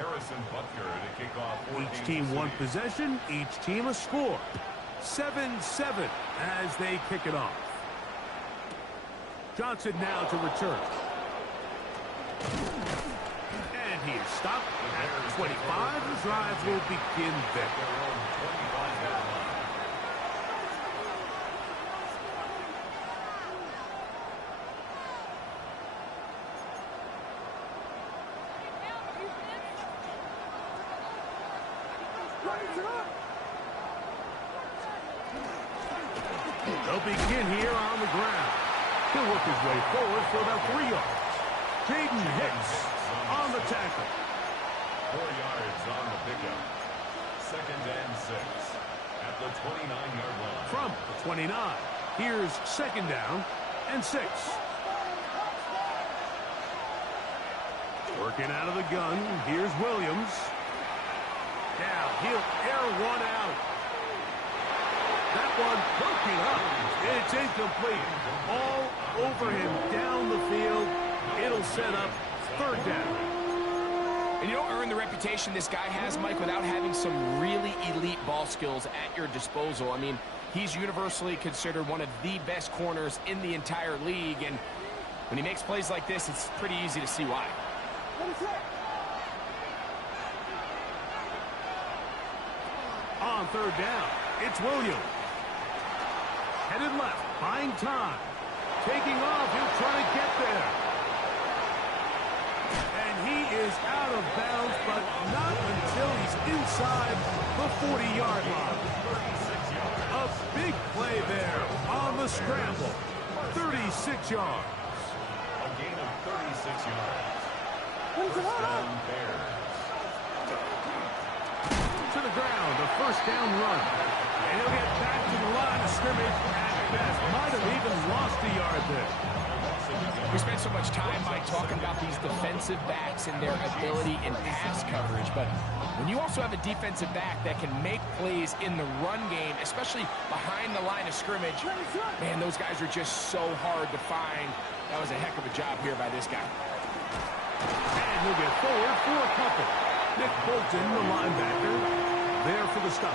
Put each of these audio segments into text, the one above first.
Harrison Butker to kick off. Each team one possession, each team a score. 7-7 as they kick it off. Johnson now to return. And he is stopped at 25. The drive will begin there. They'll begin here on the ground. He'll work his way forward for about 3 yards. Jaden Hicks on the tackle. 4 yards on the pickup. 2nd and 6 at the 29-yard line. From the 29, here's 2nd down and 6. Working out of the gun, here's Williams. Now he'll air one out. That one broken up. It's incomplete. All over him down the field. It'll set up 3rd down. And you don't earn the reputation this guy has, Mike, without having some really elite ball skills at your disposal. I mean, he's universally considered one of the best corners in the entire league. And when he makes plays like this, it's pretty easy to see why. On 3rd down, it's Williams. Headed left, buying time. Taking off, he'll try to get there. And he is out of bounds, but not until he's inside the 40-yard line. A big play there on the scramble. 36 yards. A gain of 36 yards. First down, Bears. To the ground, a 1st down run. And he'll get back to the line of scrimmage at best. Might have even lost a yard there. We spent so much time, Mike, talking about these defensive backs and their ability in pass coverage. But when you also have a defensive back that can make plays in the run game, especially behind the line of scrimmage, man, those guys are just so hard to find. That was a heck of a job here by this guy. And he'll get forward for a couple. Nick Bolton, the linebacker, there for the stop.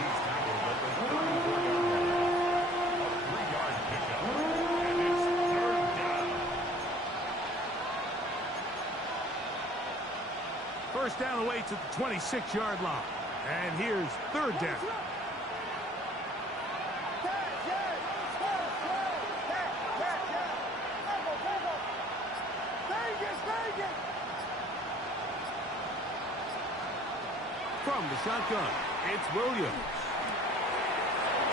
First down away to the 26-yard line. And here's 3rd down. From the shotgun, it's Williams.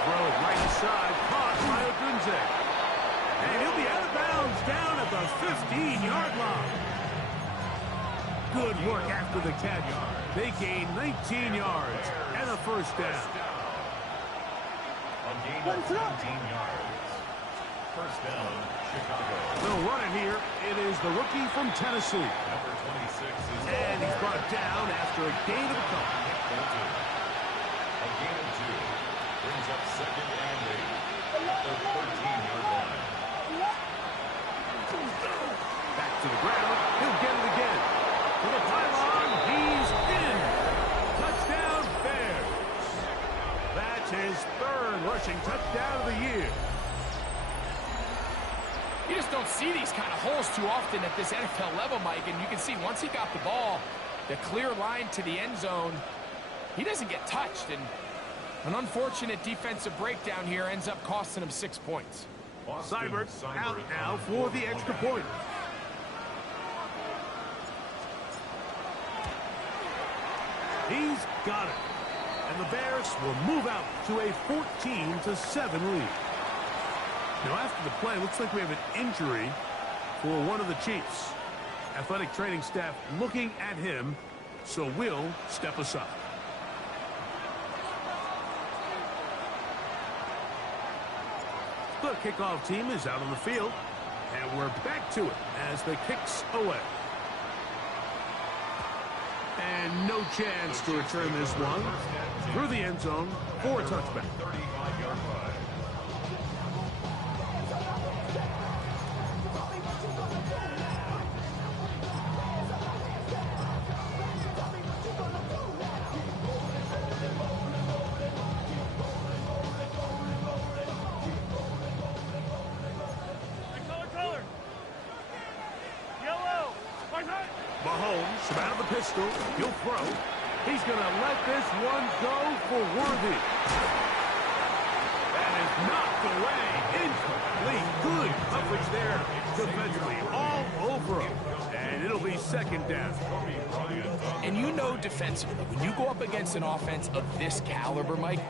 Throw it right side, caught by Odunze. And he'll be out of bounds down at the 15-yard line. Good work after the catch. They gain 19 yards and a 1st down. A gain of 19 yards. 1st down, Chicago. They'll run it here. It is the rookie from Tennessee. Number 26 is... And he's brought down after a gain of a couple. A gain of 2. Brings up 2nd and 8 at the 13-yard line. Back to the ground. He'll get it again. To the pylon. He's in. Touchdown, Bears. That's his 3rd rushing touchdown of the year. You just don't see these kind of holes too often at this NFL level, Mike. And you can see once he got the ball, the clear line to the end zone, he doesn't get touched. And an unfortunate defensive breakdown here ends up costing him 6 points. Seibert out now for the extra point. He's got it. And the Bears will move out to a 14-7 lead. Now, after the play, looks like we have an injury for one of the Chiefs. Athletic training staff looking at him, so we'll step aside. The kickoff team is out on the field, and we're back to it as the kick's away. And no chance to return this one through the end zone for a touchback. 35-yard line. Some out of the pistol. He'll throw. He's going to let this one go for Worthy. That is knocked away. Incomplete. Good coverage there defensively. All over him. And it'll be second down. And you know defensively, when you go up against an offense of this caliber, Mike,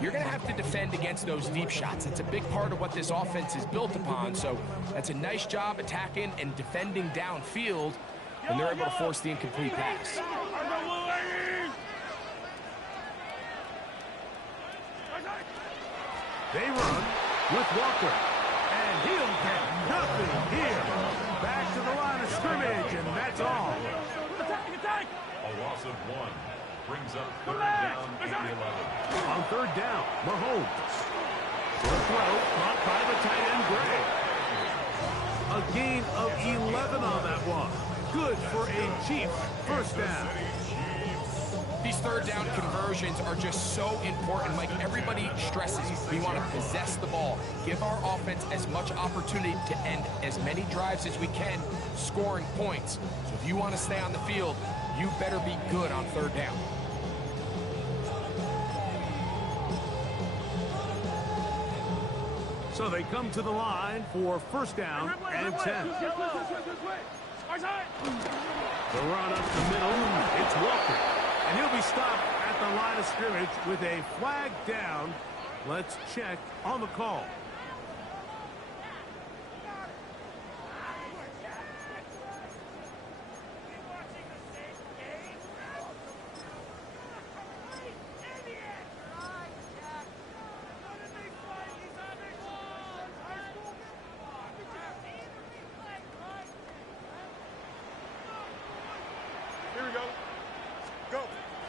you're going to have to defend against those deep shots. It's a big part of what this offense is built upon. So that's a nice job attacking and defending downfield, and they're able to force the incomplete pass. They run with Walker, and he'll get nothing here. Back to the line of scrimmage, and that's all. A loss of 1 brings up third down and 11. On third down, Mahomes. Short throw, caught by the tight end, Gray. A gain of 11 on that one. Good for a Chiefs first down. These third down conversions are just so important, Mike. Everybody stresses we want to possess the ball, give our offense as much opportunity to end as many drives as we can, scoring points. So if you want to stay on the field, you better be good on third down. So they come to the line for first down and 10. The run up the middle, it's Walker. And he'll be stopped at the line of scrimmage with a flag down. Let's check on the call.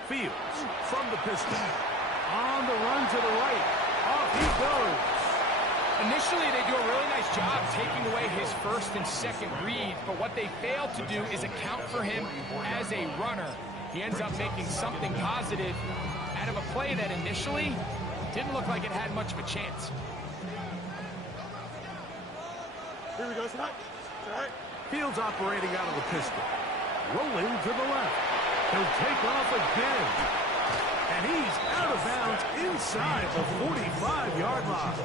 Fields from the pistol. On the run to the right. Off he goes. Initially, they do a really nice job taking away his first and second read, but what they fail to do is account for him as a runner. He ends up making something positive out of a play that initially didn't look like it had much of a chance. Here we go, tonight. Fields operating out of the pistol. Rolling to the left. He'll take off again. And he's out of bounds inside the 45-yard line.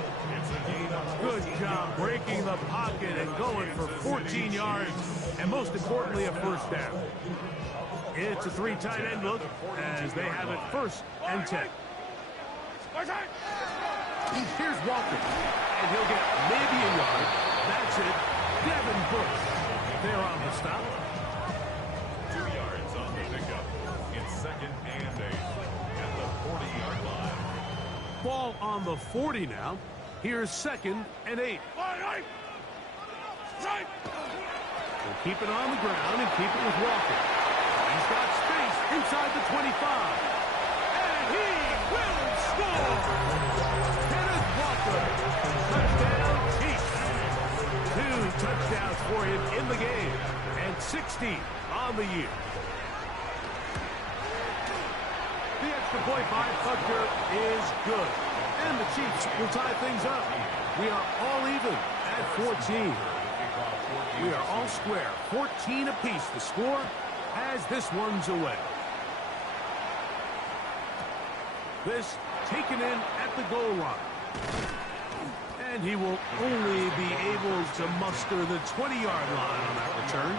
Good job breaking the pocket and going for 14 yards, and most importantly, a first down. It's a 3 tight end look as they have it first and 10. Here's Walker, and he'll get maybe a yard. That's it. Devin Bush there on the stop. 2 yards on the pickup. It's second and 8 at the 40-yard line. Ball on the 40 now. Here's second and 8. We'll keep it on the ground and keep it with Walker. He's got space inside the 25. And he will score! Kenneth Walker. Touchdown, Chiefs. 2 touchdowns for him in the game. And 60 on the year. The extra point by Butker is good. And the Chiefs will tie things up. We are all even at 14. We are all square. 14 apiece the score as this one's away. This taken in at the goal line. And he will only be able to muster the 20-yard line on that return.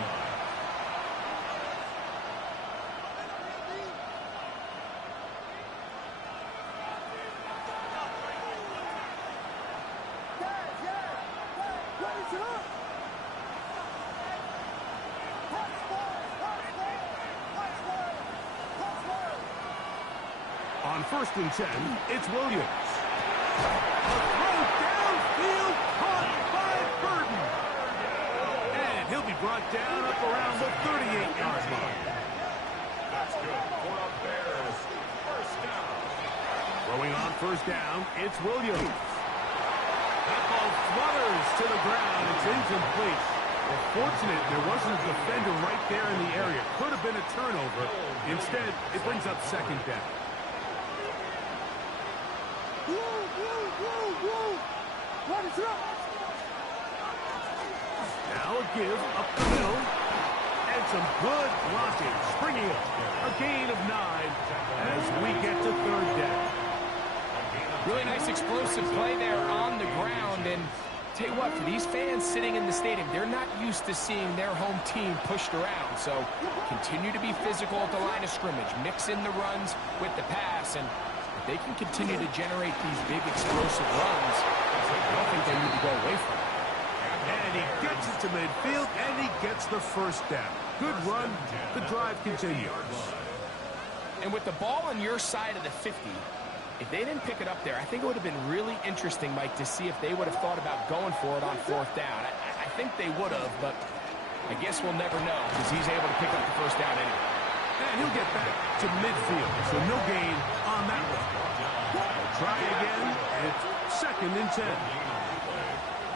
On first and 10, it's Williams. A throw downfield caught by Burton. And he'll be brought down up around the 38-yard line. That's good for a Bears first down. Throwing on first down, it's Williams. That ball flutters to the ground. It's incomplete. Well, fortunate there wasn't a defender right there in the area. Could have been a turnover. Instead, it brings up second down. Now a give up the middle. And some good blocking, springing up. A gain of 9 as we get to third down. Really nice explosive play there on the ground. And tell you what, for these fans sitting in the stadium, they're not used to seeing their home team pushed around. So continue to be physical at the line of scrimmage. Mix in the runs with the pass. And if they can continue to generate these big explosive runs, I don't think they need to go away from it. And he gets it to midfield, and he gets the first down. Good run. The drive continues. And with the ball on your side of the 50, if they didn't pick it up there, I think it would have been really interesting, Mike, to see if they would have thought about going for it on fourth down. I think they would have, but I guess we'll never know because he's able to pick up the first down anyway. And he'll get back to midfield, so no gain on that one. Try again. It's 2nd and 10.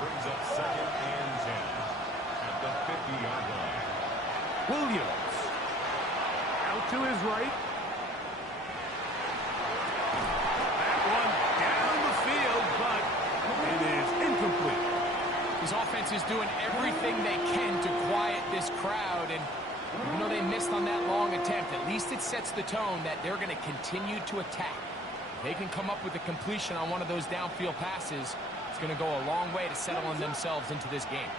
Brings up 2nd and 10 at the 50-yard line. Williams out to his right. That one down the field, but it is incomplete. His offense is doing everything they can to quiet this crowd, and even though they missed on that long attempt, at least it sets the tone that they're going to continue to attack. If they can come up with a completion on one of those downfield passes, it's going to go a long way to settling themselves into this game.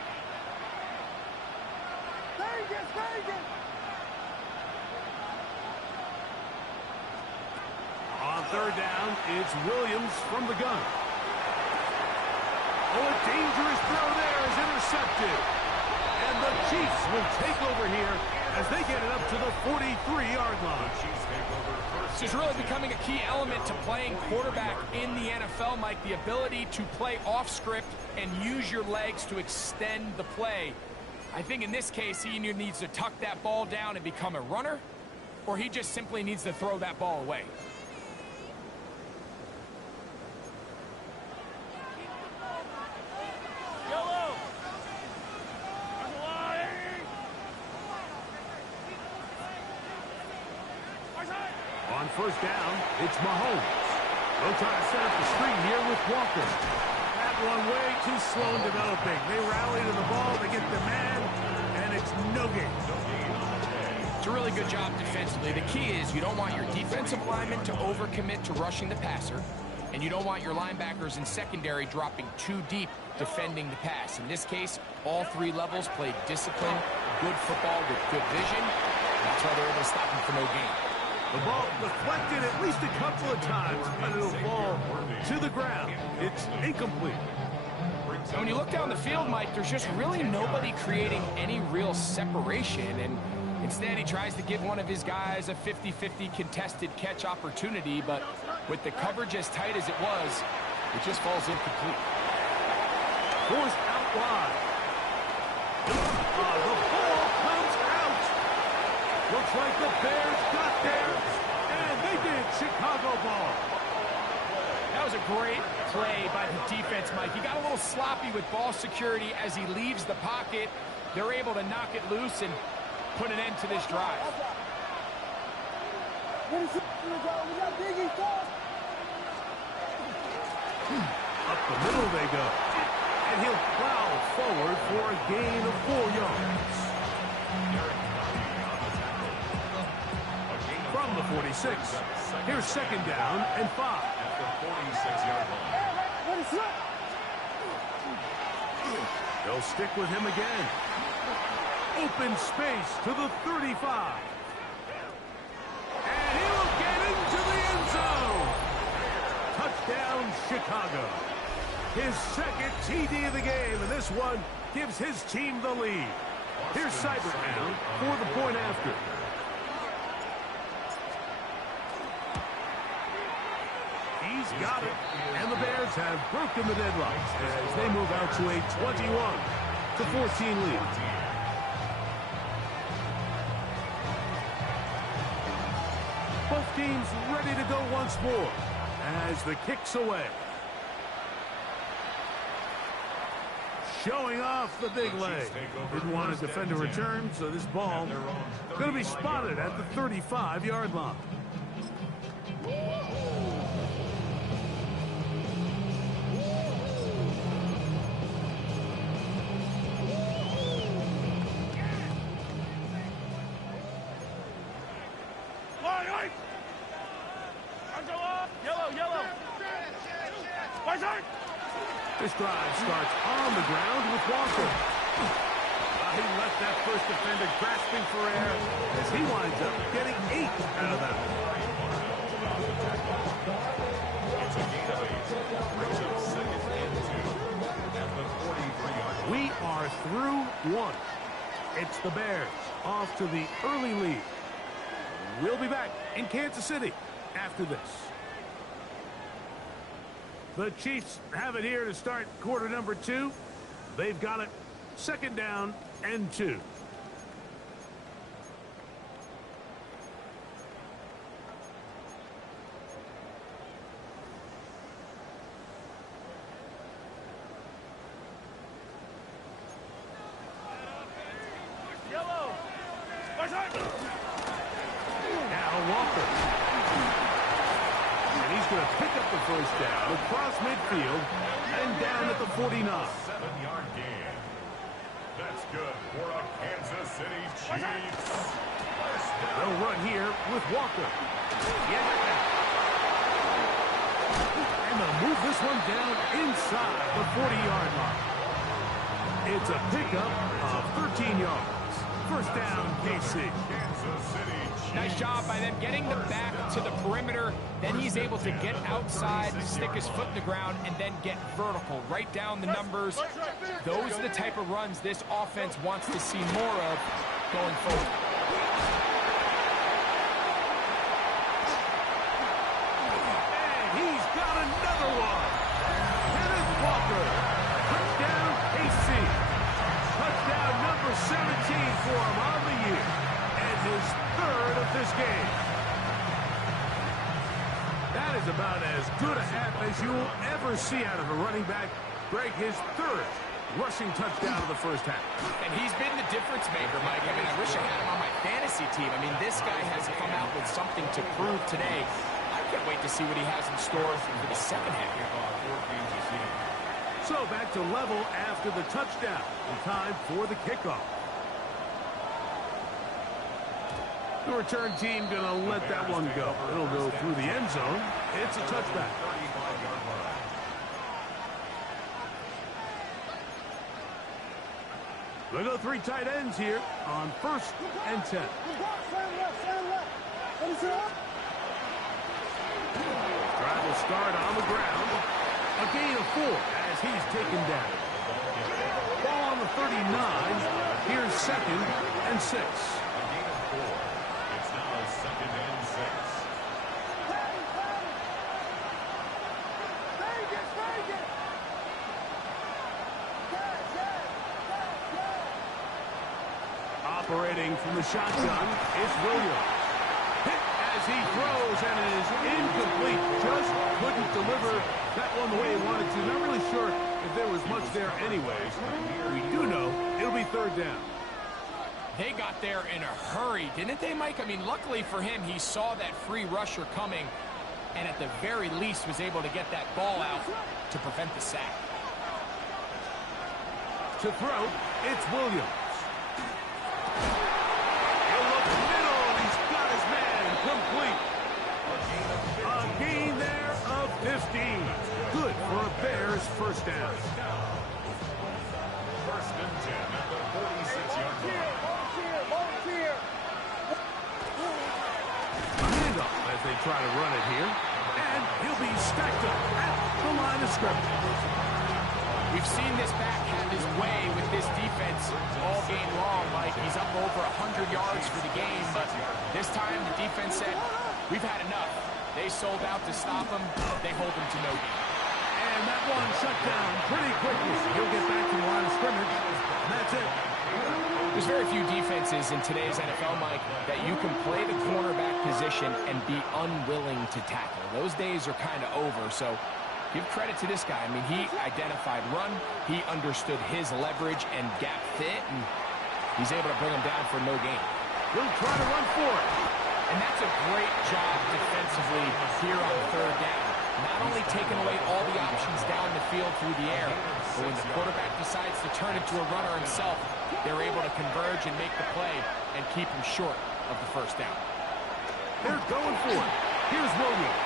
On third down, it's Williams from the gun. Oh, a dangerous throw there is intercepted. And the Chiefs will take over here as they get it up to the 43-yard line. This is really becoming a key element to playing quarterback in the NFL, Mike, the ability to play off script and use your legs to extend the play. I think in this case, he either needs to tuck that ball down and become a runner, or he just simply needs to throw that ball away. On first down, it's Mahomes. They'll try to set up the screen here with Walker. That one way too slow in developing. They rally to the ball, they get the man, and it's no gain. It's a really good job defensively. The key is you don't want your defensive linemen to overcommit to rushing the passer, and you don't want your linebackers in secondary dropping too deep defending the pass. In this case, all 3 levels played disciplined, good football with good vision. That's why they're able to stop him for no gain. The ball deflected at least a couple of times, but it'll fall to the ground. It's incomplete. And when you look down the field, Mike, there's just really nobody creating any real separation. And instead, he tries to give one of his guys a 50-50 contested catch opportunity. But with the coverage as tight as it was, it just falls incomplete. Forced out wide. The ball comes out. Looks like the Bears got there, and they did. Chicago ball. That was a great play by the defense, Mike. He got a little sloppy with ball security as he leaves the pocket. They're able to knock it loose and put an end to this drive. Up the middle they go. And he'll plow forward for a gain of 4 yards. From the 46, here's 2nd down and 5. At the 46-yard line. They'll stick with him again. Open space to the 35. And he'll get into the end zone. Touchdown, Chicago. His 2nd TD of the game, and this one gives his team the lead. Here's Cyberhound for the point after. He's got it, and the Bears have broken the deadlock as they move out to a 21-14 lead. Both teams ready to go once more as the kick's away. Showing off the big leg. Didn't want to defend a return, so this ball going to be spotted at the 35-yard line. side. Yellow, yellow. Right side. This drive starts on the ground with Walker. He left that first defender grasping for air as he winds up getting 8 out of that. It's a gain of 8. Brings up second and 2 at the 43-yard line. We are through 1. It's the Bears off to the early lead. We'll be back in Kansas City after this. The Chiefs have it here to start quarter number 2. They've got it. Second down and 2. Yellow. Right side. Now Walker. And he's going to pick up the first down across midfield and down at the 49. 7-yard gain. That's good for a Kansas City Chiefs. First down. They'll run here with Walker. And they'll move this one down inside the 40-yard line. It's a pickup of 13 yards. First down, KC. Kansas City Chiefs. Nice job by them getting the back to the perimeter. Then he's able to get outside, stick his foot in the ground, and then get vertical. Right down the numbers. Those are the type of runs this offense wants to see more of going forward. And he's got another one. Kenneth Walker. Touchdown, KC. Touchdown number 17 for him on the year. And his third of this game. That is about as good a half as you'll ever see out of a running back. Greg, his third rushing touchdown of the first half. And he's been the difference maker, Mike. I mean, I wish I had him on my fantasy team. I mean, this guy has come out with something to prove today. I can't wait to see what he has in store for the second half. So back to level after the touchdown. And time for the kickoff. The return team going to let that one go. It'll go through the end zone. It's a touchback. 35-yard line. They go 3 tight ends here on 1st and 10. Drive will start on the ground. A gain of 4 as he's taken down. Ball on the 39. Here's 2nd and 6. A gain of 4. It's now 2nd and 6. Operating from the shotgun, it's Williams. Hit as he throws, and it is incomplete. Just couldn't deliver that one the way he wanted to. Not really sure if there was much there anyways. We do know it'll be 3rd down. They got there in a hurry, didn't they, Mike? I mean, luckily for him, he saw that free rusher coming and at the very least was able to get that ball out to prevent the sack. To throw, it's Williams. He'll look middle, and he's got his man complete. A gain there of 15. Good for a Bears first down. 1st and 10 at the 46-yard line. A handoff as they try to run it here. And he'll be stacked up at the line of scrimmage. We've seen this back have his way with this defense all game long, Mike. He's up over 100 yards for the game, but this time the defense said, we've had enough. They sold out to stop him. They hold him to no gain. And that one shut down pretty quickly. He'll get back to the line of scrimmage, and that's it. There's very few defenses in today's NFL, Mike, that you can play the cornerback position and be unwilling to tackle. Those days are kind of over, so give credit to this guy. I mean, he identified run, he understood his leverage and gap fit, and he's able to bring him down for no gain. He'll try to run for it. And that's a great job defensively here on 3rd down. Not only taking away all the options down the field through the air, but when the quarterback decides to turn into a runner himself, they're able to converge and make the play and keep him short of the first down. They're going for it. Here's Williams.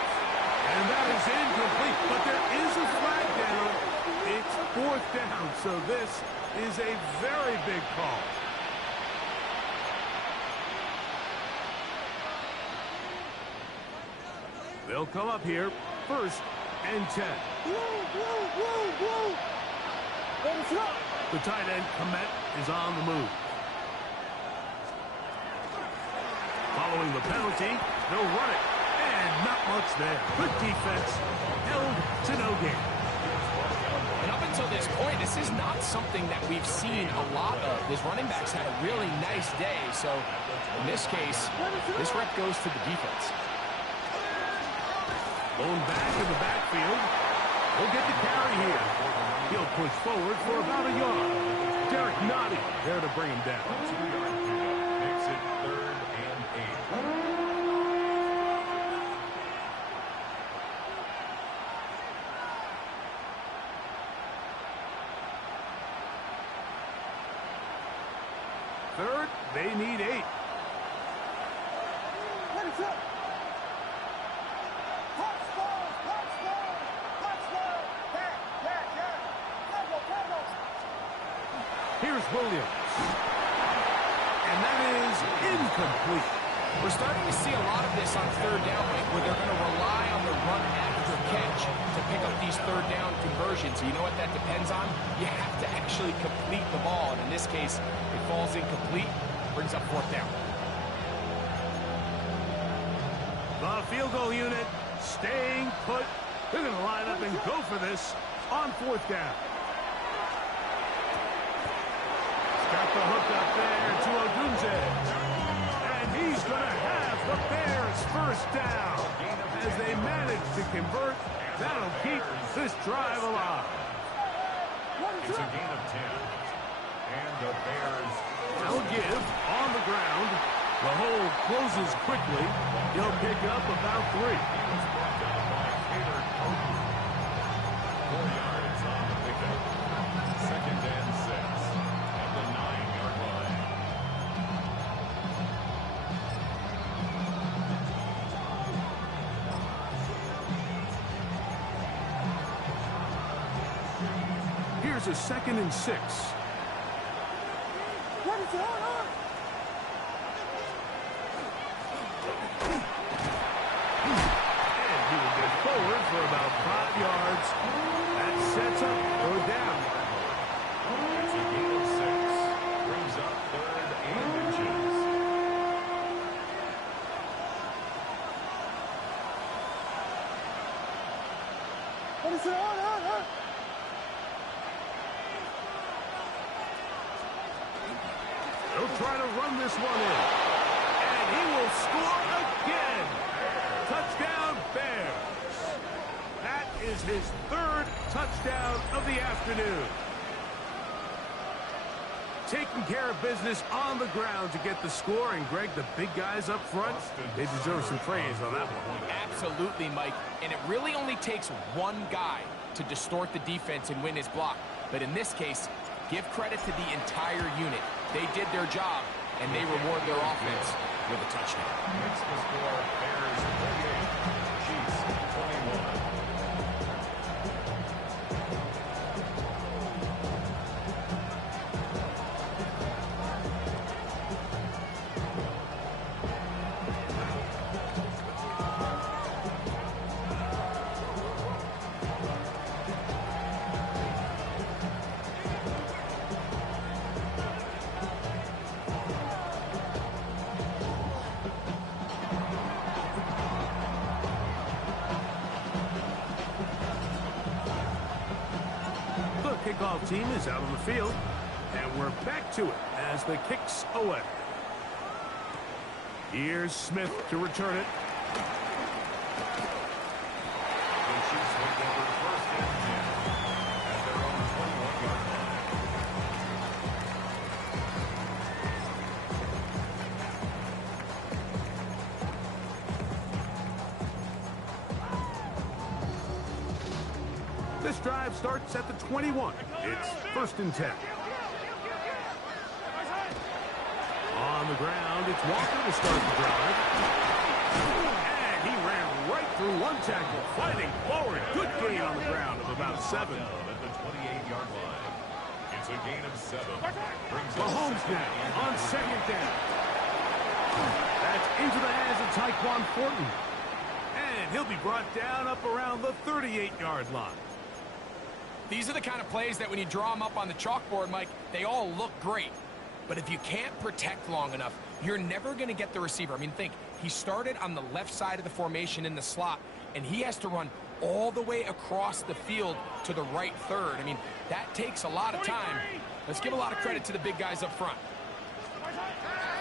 And that is incomplete, but there is a flag down. It's 4th down, so this is a very big call. They'll come up here, 1st and 10. The tight end, Komet, is on the move. Following the penalty, they'll run it. And not much there. Good defense. Held to no gain. And up until this point, this is not something that we've seen a lot of. This running back's had a really nice day. So in this case, this rep goes to the defense. Going back in the backfield. He'll get the carry here. He'll push forward for about a yard. Derek Nottie there to bring him down. 2-yard pickup makes it 3rd and 8. Third, they need 8. Here's Williams. And that is incomplete. We're starting to see a lot of this on 3rd down, Mike, where they're going to rely on the run after catch to pick up these 3rd down conversions. You know what that depends on? You have to actually complete the ball. And in this case, it falls incomplete, brings up 4th down. The field goal unit staying put. They're going to line up and go for this on 4th down. Got the hook up there to Odunze. And he's going to have the Bears 1st down. As they manage to convert, that'll keep this drive alive. It's a gain of 10. And the Bears They'll give on the ground. The hole closes quickly. He'll pick up about 3. was brought down by Taylor Coker. 4 yards on the pickup. 2nd and 6 at the 9-yard line. Here's a 2nd and 6. What is going on? And he will get forward for about 5 yards. That sets up 3rd down. It's a gain of 6. Brings up 3rd and inches. What is going on? They'll try to run this one in. And he will score again. Touchdown, Bears. That is his 3rd touchdown of the afternoon. Taking care of business on the ground to get the score. And, Greg, the big guys up front, they deserve some praise on that one. Absolutely, Mike. And it really only takes one guy to distort the defense and win his block. But in this case, give credit to the entire unit. They did their job, and they reward their offense with a touchdown. Makes the score Bears 38, Chiefs 21. Kickoff team is out on the field, and we're back to it as the kick's away. Here's Smith to return it. The Chiefs take over 1st and 10 at their own 21-yard line. This drive starts at the 21. It's 1st and 10. On the ground, it's Walker to start the drive. tackle, fighting forward. Good gain on the ground of about 7. At the 28-yard line. It's a gain of 7. Brings up Mahomes now on second down. That's into the hands of Tyquan Thornton. And he'll be brought down up around the 38-yard line. These are the kind of plays that when you draw them up on the chalkboard, Mike, they all look great. But if you can't protect long enough, you're never going to get the receiver. I mean, think, he started on the left side of the formation in the slot, and he has to run all the way across the field to the right third. I mean, that takes a lot of time. Let's give a lot of credit to the big guys up front.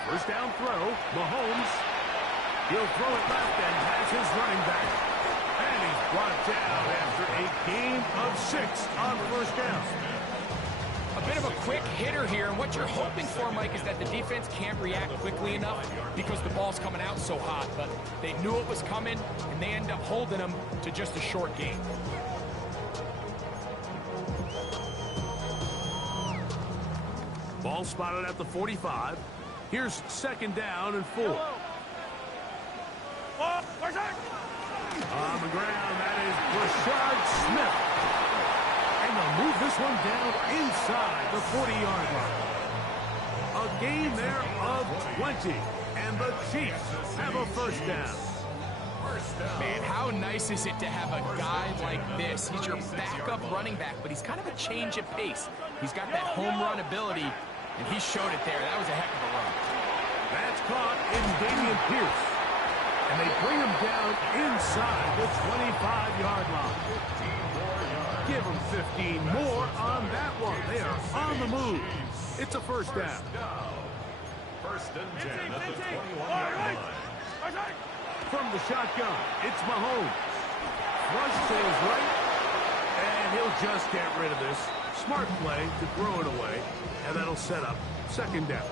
First down throw, Mahomes. He'll throw it left and has his running back. And he's brought down after a gain of 6 on first down. A bit of a quick hitter here, and what you're hoping for, Mike, is that the defense can't react quickly enough because the ball's coming out so hot. But they knew it was coming, and they end up holding them to just a short gain. Ball spotted at the 45. Here's second down and 4. On the ground, that is Rashard Smith. And they'll move this one down inside the 40-yard line. A gain there of 20. And the Chiefs have a first down. Man, how nice is it to have a guy like this? He's your backup running back, but he's kind of a change of pace. He's got that home run ability, and he showed it there. That was a heck of a run. That's caught in Dameon Pierce. And they bring him down inside the 25-yard line. Give them 15 more on that one. They are on the move. It's a first down. First and 10 at the 21-yard line. From the shotgun, it's Mahomes. Rush to his right, and he'll just get rid of this. Smart play to throw it away, and that'll set up second down.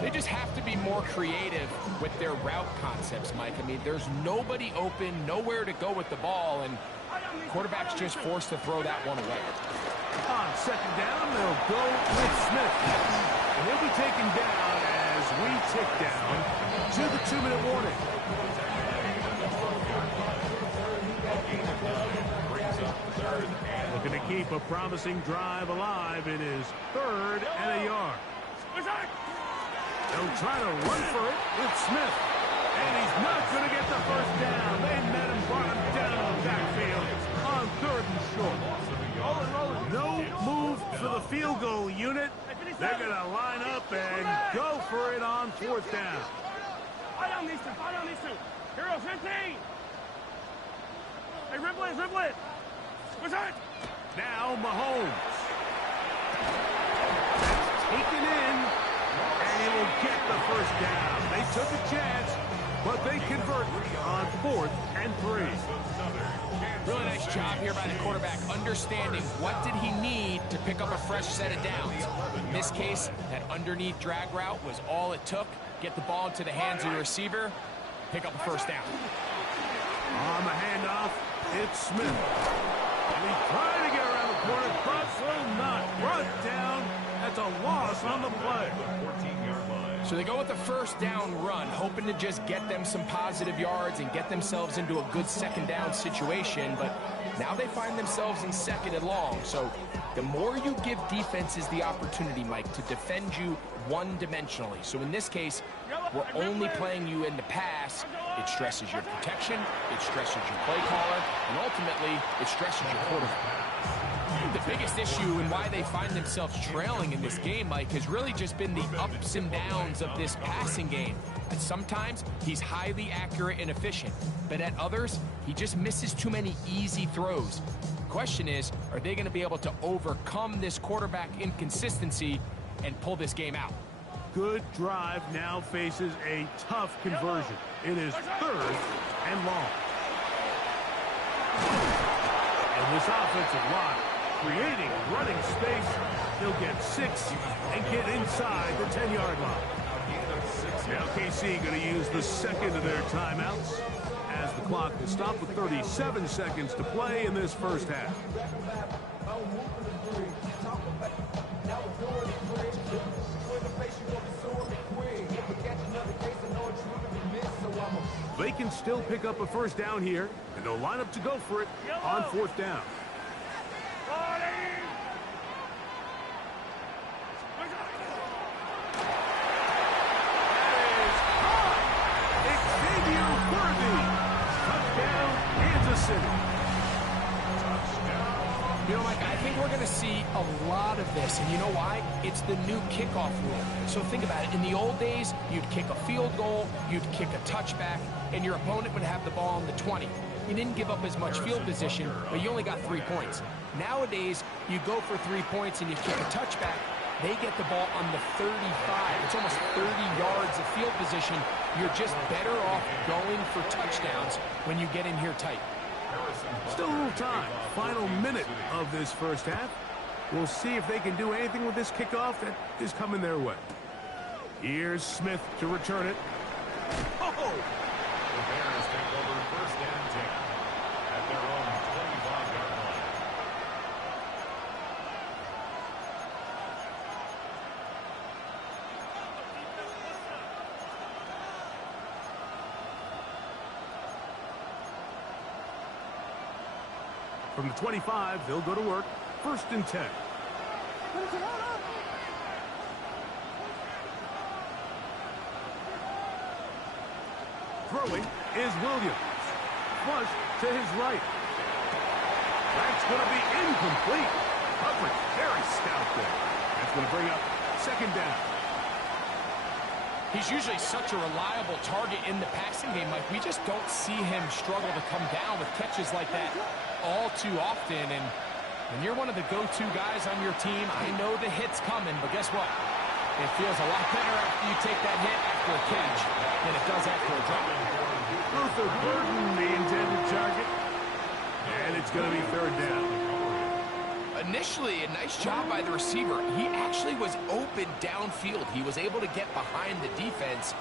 They just have to be more creative with their route concepts, Mike. I mean, there's nobody open, nowhere to go with the ball, and quarterback's just forced to throw that one away. On second down, they'll go with Smith. And he'll be taken down as we tick down to the 2-minute warning. Looking to keep a promising drive alive. It is 3rd and a yard. They'll try to run for it with Smith. And he's not going to get the first down. They met him, brought him down in the backfield on 3rd and short. No move for the field goal unit. They're going to line up and go for it on 4th down. Fire on these two. Hero 15. Hey, ribble it. What's that? Now Mahomes. That's taken in, and he will get the first down. They took a chance, but they convert on 4th and 3. Really nice job here by the quarterback, understanding what did he need to pick up a fresh set of downs. In this case, that underneath drag route was all it took. Get the ball into the hands of the receiver, pick up a first down. On the handoff, it's Smith. And he's trying to get around the corner, but will not. Brought down. That's a loss on the play. 14-yard line. So they go with the first down run, hoping to just get them some positive yards and get themselves into a good second down situation, but now they find themselves in 2nd and long. So the more you give defenses the opportunity, Mike, to defend you one-dimensionally. So in this case, we're only playing you in the pass. It stresses your protection, it stresses your play caller, and ultimately, it stresses your quarterback. The biggest issue and why they find themselves trailing in this game, Mike, has really just been the ups and downs of this passing game. And sometimes he's highly accurate and efficient, but at others, he just misses too many easy throws. The question is, are they going to be able to overcome this quarterback inconsistency and pull this game out? Good drive now faces a tough conversion. It is 3rd and long. And this offensive line creating running space. He'll get 6 and get inside the 10-yard line. Now KC going to use the second of their timeouts as the clock will stop with 37 seconds to play in this first half. They can still pick up a first down here, and they'll line up to go for it on fourth down. Xavier Worthy. Touchdown, Kansas City. You know, Mike, I think we're going to see a lot of this, and you know why? It's the new kickoff rule. So think about it. In the old days, you'd kick a field goal, you'd kick a touchback, and your opponent would have the ball on the 20. You didn't give up as much field position, but you only got 3 points. Nowadays, you go for 3 points and you kick a touchback, they get the ball on the 35. It's almost 30 yards of field position. You're just better off going for touchdowns when you get in here tight. Still a little time. Final minute of this first half. We'll see if they can do anything with this kickoff that is coming their way. Here's Smith to return it. Oh! The Bears take over first and 10 at their own 25-yard line. From the 25, they'll go to work. First and 10. Throwing is Williams. Flush to his right. That's going to be incomplete. Coverage very stout there. That's going to bring up second down. He's usually such a reliable target in the passing game, Mike. We just don't see him struggle to come down with catches like that all too often. And when you're one of the go-to guys on your team, I know the hit's coming, but guess what? It feels a lot better after you take that hit after a catch than it does after a drop. Luther Burden, the intended target. And it's going to be third down. Initially, a nice job by the receiver. He actually was open downfield. He was able to get behind the defense,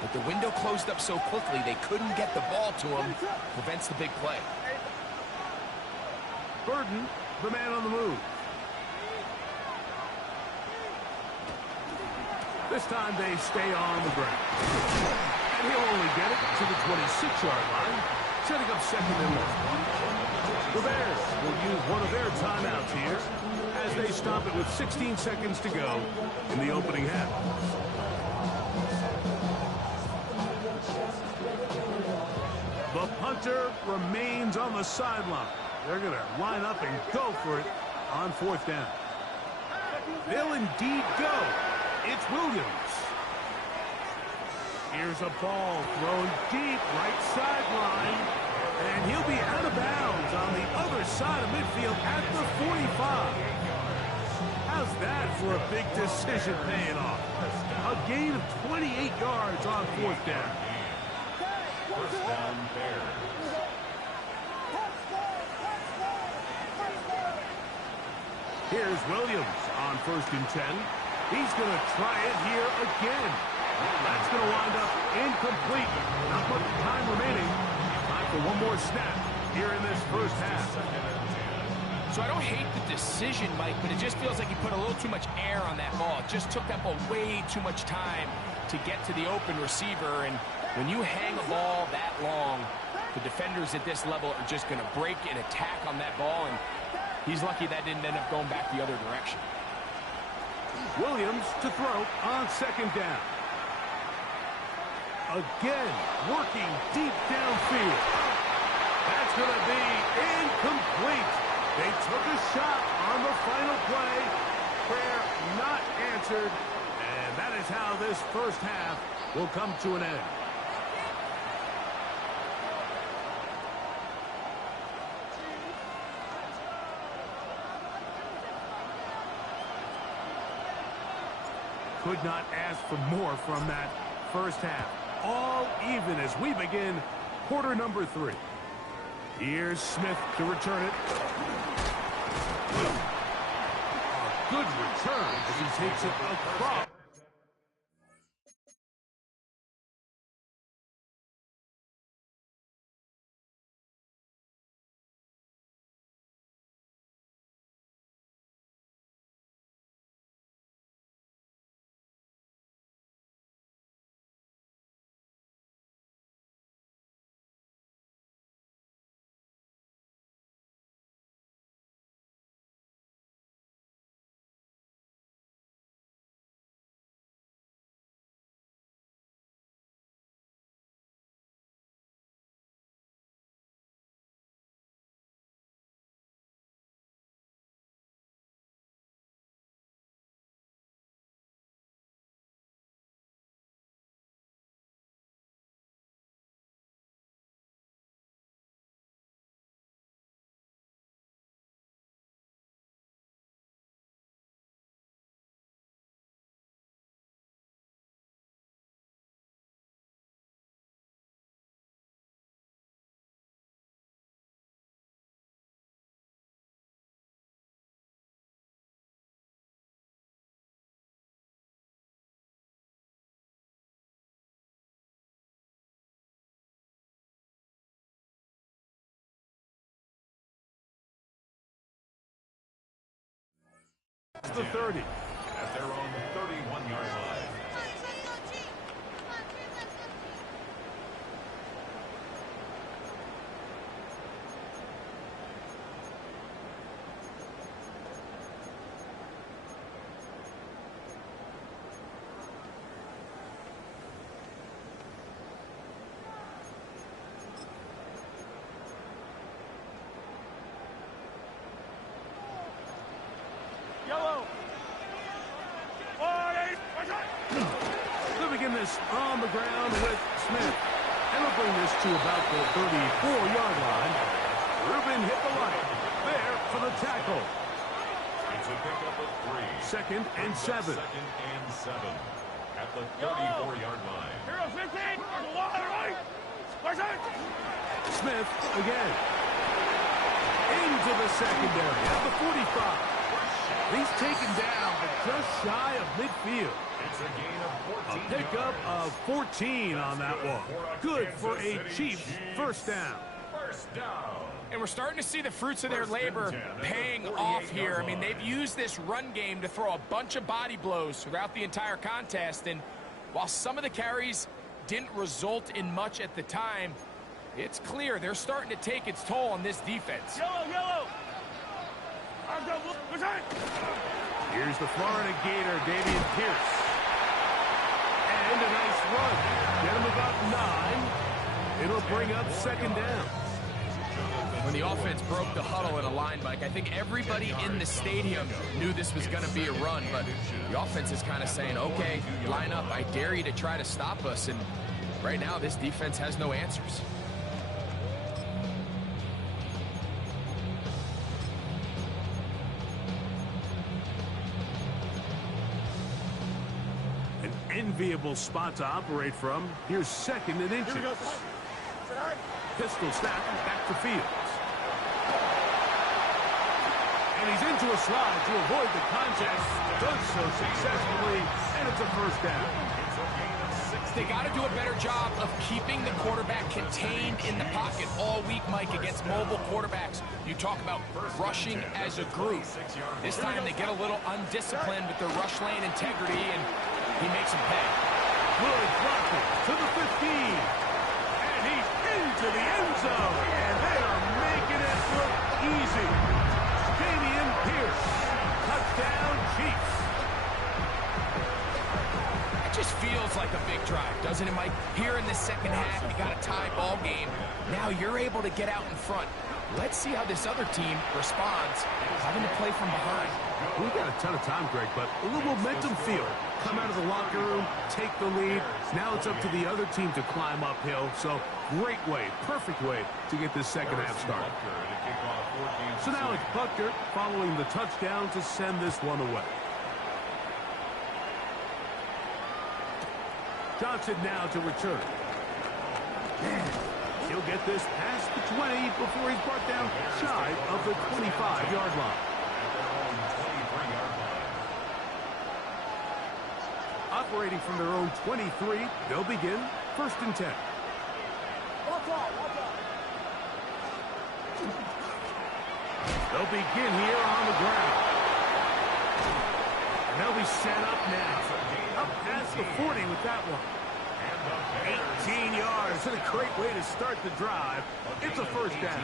but the window closed up so quickly they couldn't get the ball to him. Prevents the big play. Burden, the man on the move. This time they stay on the ground. And he'll only get it to the 26-yard line, setting up second and 1. The Bears will use one of their timeouts here as they stop it with 16 seconds to go in the opening half. The punter remains on the sideline. They're going to line up and go for it on fourth down. They'll indeed go. It's Williams. Here's a ball thrown deep right sideline. And he'll be out of bounds on the other side of midfield at the 45. How's that for a big decision paying off? A gain of 28 yards on fourth down. First down, Bears. Here's Williams on first and 10. He's going to try it here again. That's going to wind up incomplete. Not much time remaining. Time for one more snap here in this first half. So I don't hate the decision, Mike, but it just feels like you put a little too much air on that ball. It just took that ball way too much time to get to the open receiver. And when you hang a ball that long, the defenders at this level are just going to break and attack on that ball. And he's lucky that didn't end up going back the other direction. Williams to throw on second down. Again, working deep downfield. That's going to be incomplete. They took a shot on the final play. Prayer not answered. And that is how this first half will come to an end. Could not ask for more from that first half. All even as we begin quarter number 3. Here's Smith to return it. A good return as he takes it across. the 30. At their own 31-yard line. Yellow. They'll begin this on the ground with Smith. And they'll bring this to about the 34-yard line. Rubin hit the light. There for the tackle. It's a pickup of 3. Second and 7. Second and 7. At the 34-yard line. Hero 15. There's a wall on the right. Smith again. Into the secondary at the 45. He's taken down, but just shy of midfield. It's a gain of 14 A pickup of 14 on that one. Good for a Chiefs first down. First down. And we're starting to see the fruits of their labor paying off here. I mean, they've used this run game to throw a bunch of body blows throughout the entire contest. And while some of the carries didn't result in much at the time, it's clear they're starting to take its toll on this defense. Yellow. Here's the Florida Gator, Dameon Pierce. And a nice run. Get him about 9. It'll bring up second down. When the offense broke the huddle in a line, Mike, I think everybody in the stadium knew this was going to be a run, but the offense is kind of saying, okay, line up. I dare you to try to stop us. And right now, this defense has no answers. An enviable spot to operate from. Here's second and inches. Pistol snap back to Fields. And he's into a slide to avoid the contact. Does so successfully, and it's a first down. They got to do a better job of keeping the quarterback contained in the pocket all week, Mike, against mobile quarterbacks. You talk about rushing as a group. This time they get a little undisciplined with their rush lane integrity, and he makes them pay. Good blocking to the 15. And he's into the end zone. And they are making it look easy. Dameon Pierce. Touchdown, Chiefs. It just feels like a big drive, doesn't it, Mike? Here in the second half, you got a tie ball game. Now you're able to get out in front. Let's see how this other team responds, having to play from behind. We've got a ton of time, Greg, but a little momentum feel. Come out of the locker room, take the lead. Now it's up to the other team to climb uphill. So great way, perfect way to get this second half started. So now it's Butker following the touchdown to send this one away. Johnson now to return. He'll get this past the 20 before he's brought down shy of the 25-yard line. Operating from their own 23, they'll begin first and 10. They'll begin here on the ground. And they'll be set up now. Up past the 40 with that one. 18 yards, and a great way to start the drive. It's a first down.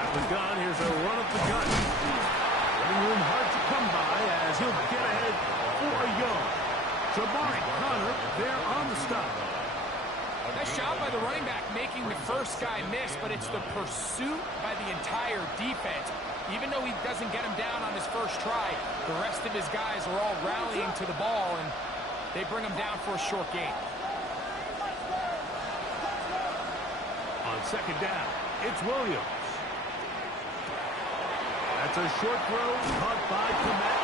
At the gun, here's a run up the gun. Running room hard to come by as he'll get ahead for a yard. Jabari Connor there on the stop. Nice job by the running back making the first guy miss, but it's the pursuit by the entire defense. Even though he doesn't get him down on his first try, the rest of his guys are all rallying to the ball, and they bring him down for a short gain. On second down, it's Williams. That's a short throw caught by Komet.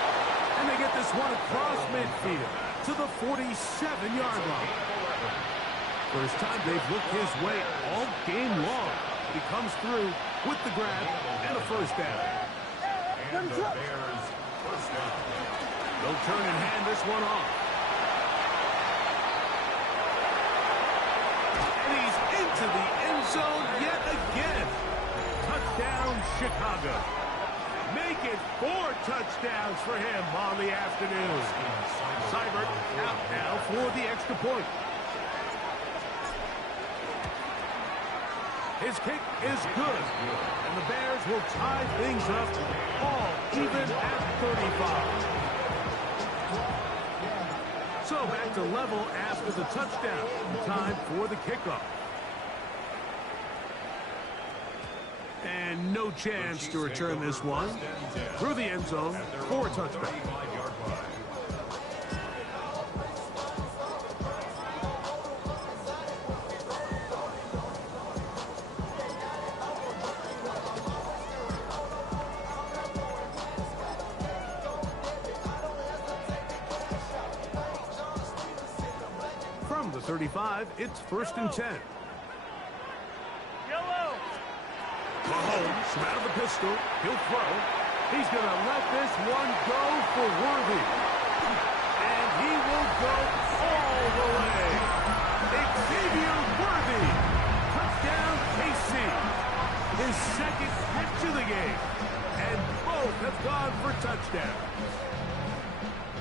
And they get this one across midfield to the 47-yard line. First time they've looked his way all game long. He comes through with the grab and a first down. And the Bears first down. They'll turn and hand this one off. And he's into the end zone yet again. Touchdown, Chicago. Make it 4 touchdowns for him on the afternoon. Seibert out now for the extra point. His kick is good, and the Bears will tie things up all even at 35. So back to level after the touchdown. Time for the kickoff. And no chance to return this one. Through the end zone for a touchdown. From the 35, it's 1st and 10. Mahomes out of the pistol. He'll throw. He's going to let this one go for Worthy. And he will go all the way. Xavier Worthy. Touchdown, KC. His 2nd catch of the game. And both have gone for touchdowns.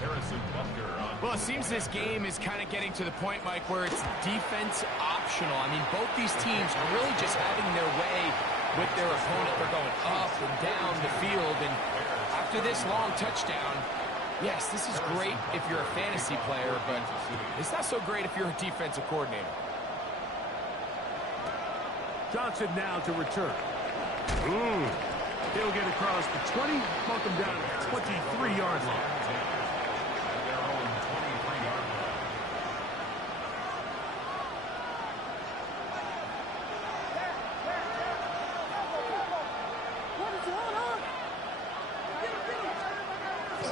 Harrison Butker on. Well, it seems this game is kind of getting to the point, Mike, where it's defense optional. I mean, both these teams are really just having their way with their opponent. They're going up and down the field, and after this long touchdown, yes, this is great if you're a fantasy player, but it's not so great if you're a defensive coordinator. Johnson now to return. He'll get across the 20, buck him down at the 23-yard line. At their own 23-yard line.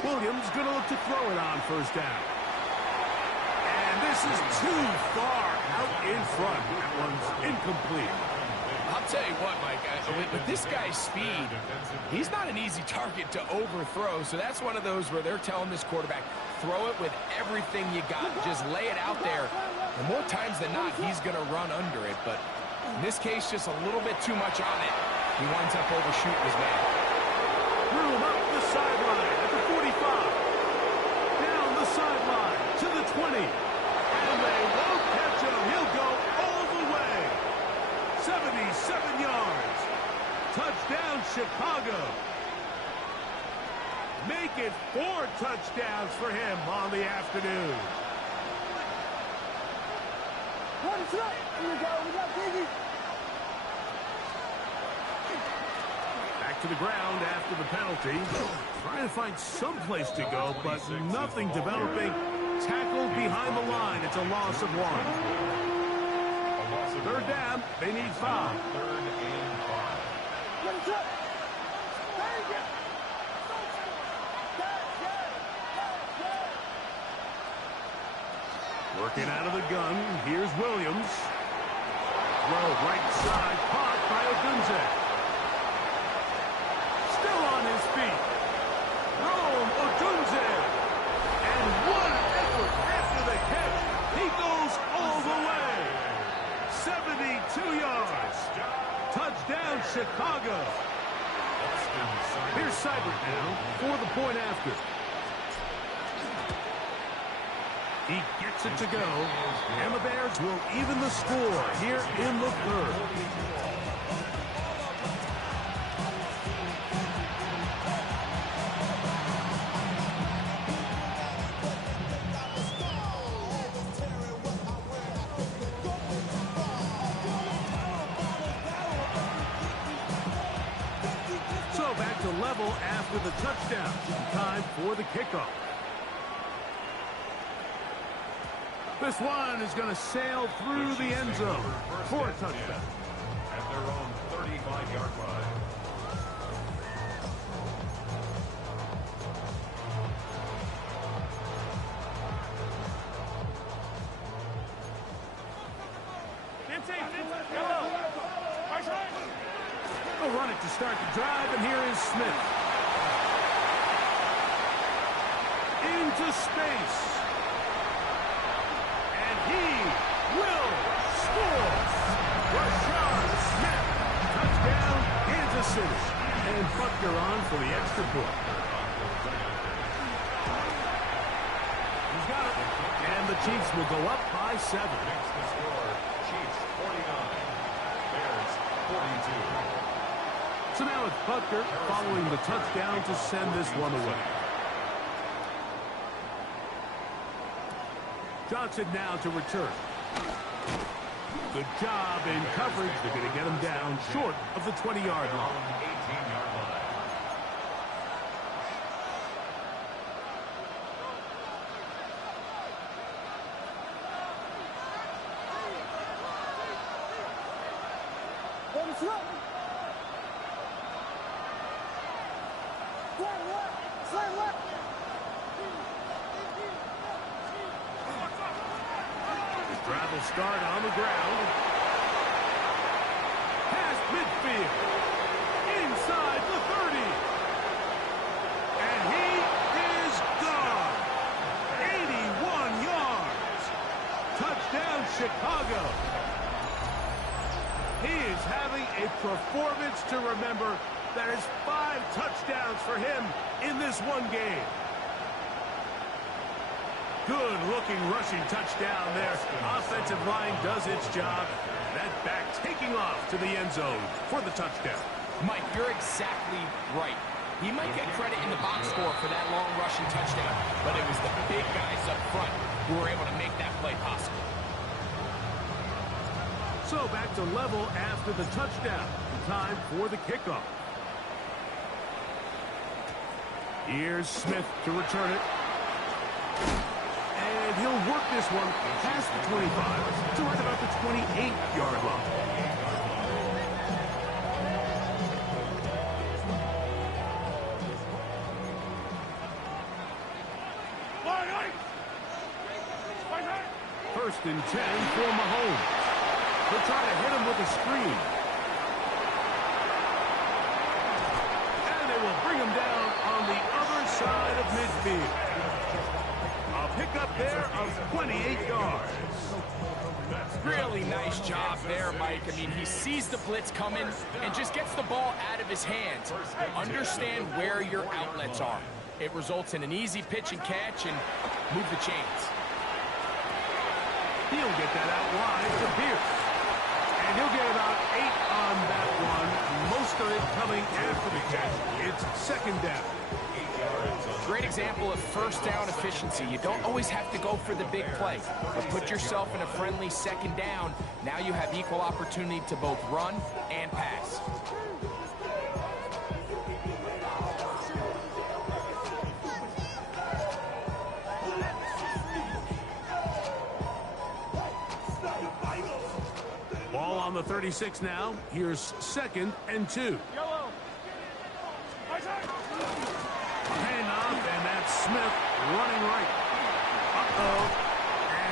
Williams going to look to throw it on 1st down. And this is too far out in front. That one's incomplete. I'll tell you what, Mike, with this guy's speed, he's not an easy target to overthrow, so that's one of those where they're telling this quarterback, throw it with everything you got, just lay it out there, and more times than not, he's going to run under it, but in this case, just a little bit too much on it. He winds up overshooting his man. Room up the sideline at the 45. Down the sideline to the 20. And they won't catch him. He'll go all the way. 77 yards. Touchdown, Chicago. Make it 4 touchdowns for him on the afternoon. Back to the ground after the penalty. Trying to find some place to go, but nothing developing. Tackled behind the line. It's a loss of 1. 3rd down. They need 5. 3rd and 5. Working out of the gun. Here's Williams. Throw right side. Caught by Odunze. Still on his feet. Rome Odunze. And what an effort after the catch. He goes all the way. 72 yards. Touchdown, Chicago. Here's Seibert now for the point after. He gets it to go, and the Bears will even the score here in the 3rd. So back to level after the touchdown. Time for the kickoff. This one is going to sail through the end zone for a touchdown. At their own 35-yard line. They'll run it to start the drive, and here is Smith. Into space. And he will score. Rashard Smith. Touchdown, Kansas City. And Butker on for the extra point. He's got it. And the Chiefs will go up by 7. Makes the score Chiefs 49, Bears 42. So now it's Butker following the touchdown to send this one away. Johnson now to return. Good job in coverage. They're going to get him down short of the 20-yard line. 18-yard line. Let me slip. Slam left. Slam left. Drive will start on the ground. Past midfield. Inside the 30. And he is gone. 81 yards. Touchdown, Chicago. He is having a performance to remember. That is 5 touchdowns for him in this one game. Good-looking rushing touchdown there. Offensive line does its job. That back taking off to the end zone for the touchdown. Mike, you're exactly right. He might get credit in the box score for that long rushing touchdown, but it was the big guys up front who were able to make that play possible. So back to level after the touchdown. Time for the kickoff. Here's Smith to return it. And he'll work this one past the 25 to right about the 28-yard line. First and 10 for Mahomes. They'll try to hit him with a screen. And they will bring him down on the other side of midfield. A pickup there of 28 yards. Really nice job there, Mike. I mean, he sees the blitz coming and just gets the ball out of his hands. Understand where your outlets are. It results in an easy pitch and catch and move the chains. He'll get that out wide to Pierce. And he'll get about 8 on that one. Most of it coming after the catch. It's second down. Great example of first down efficiency. You don't always have to go for the big play, but put yourself in a friendly second down. Now you have equal opportunity to both run and pass. Ball on the 36 now. Here's second and 2. Yellow. Handoff, and that's Smith running right. Uh-oh.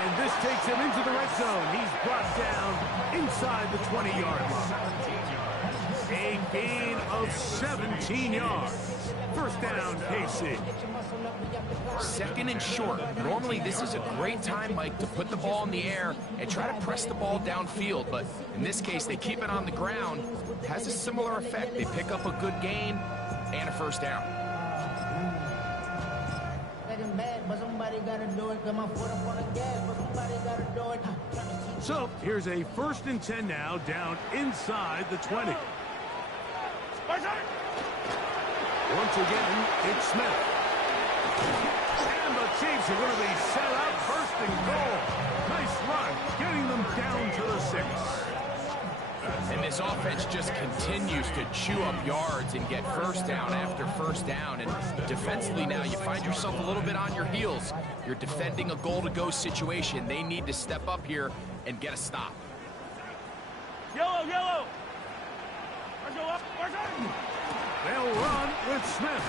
And this takes him into the red zone. He's brought down inside the 20-yard line. A gain of 17 yards. First down, KC. Second and short. Normally, this is a great time, Mike, to put the ball in the air and try to press the ball downfield. But in this case, they keep it on the ground. It has a similar effect. They pick up a good gain and a first down. So here's a first and 10 now, down inside the 20. Once again, it's Smith. And the Chiefs are going to be set up first and goal. Nice run, getting them down to the 6. And this offense just continues to chew up yards and get first down after first down. And defensively now, you find yourself a little bit on your heels. You're defending a goal-to-go situation. They need to step up here and get a stop. Yellow, yellow. They'll run with Smith.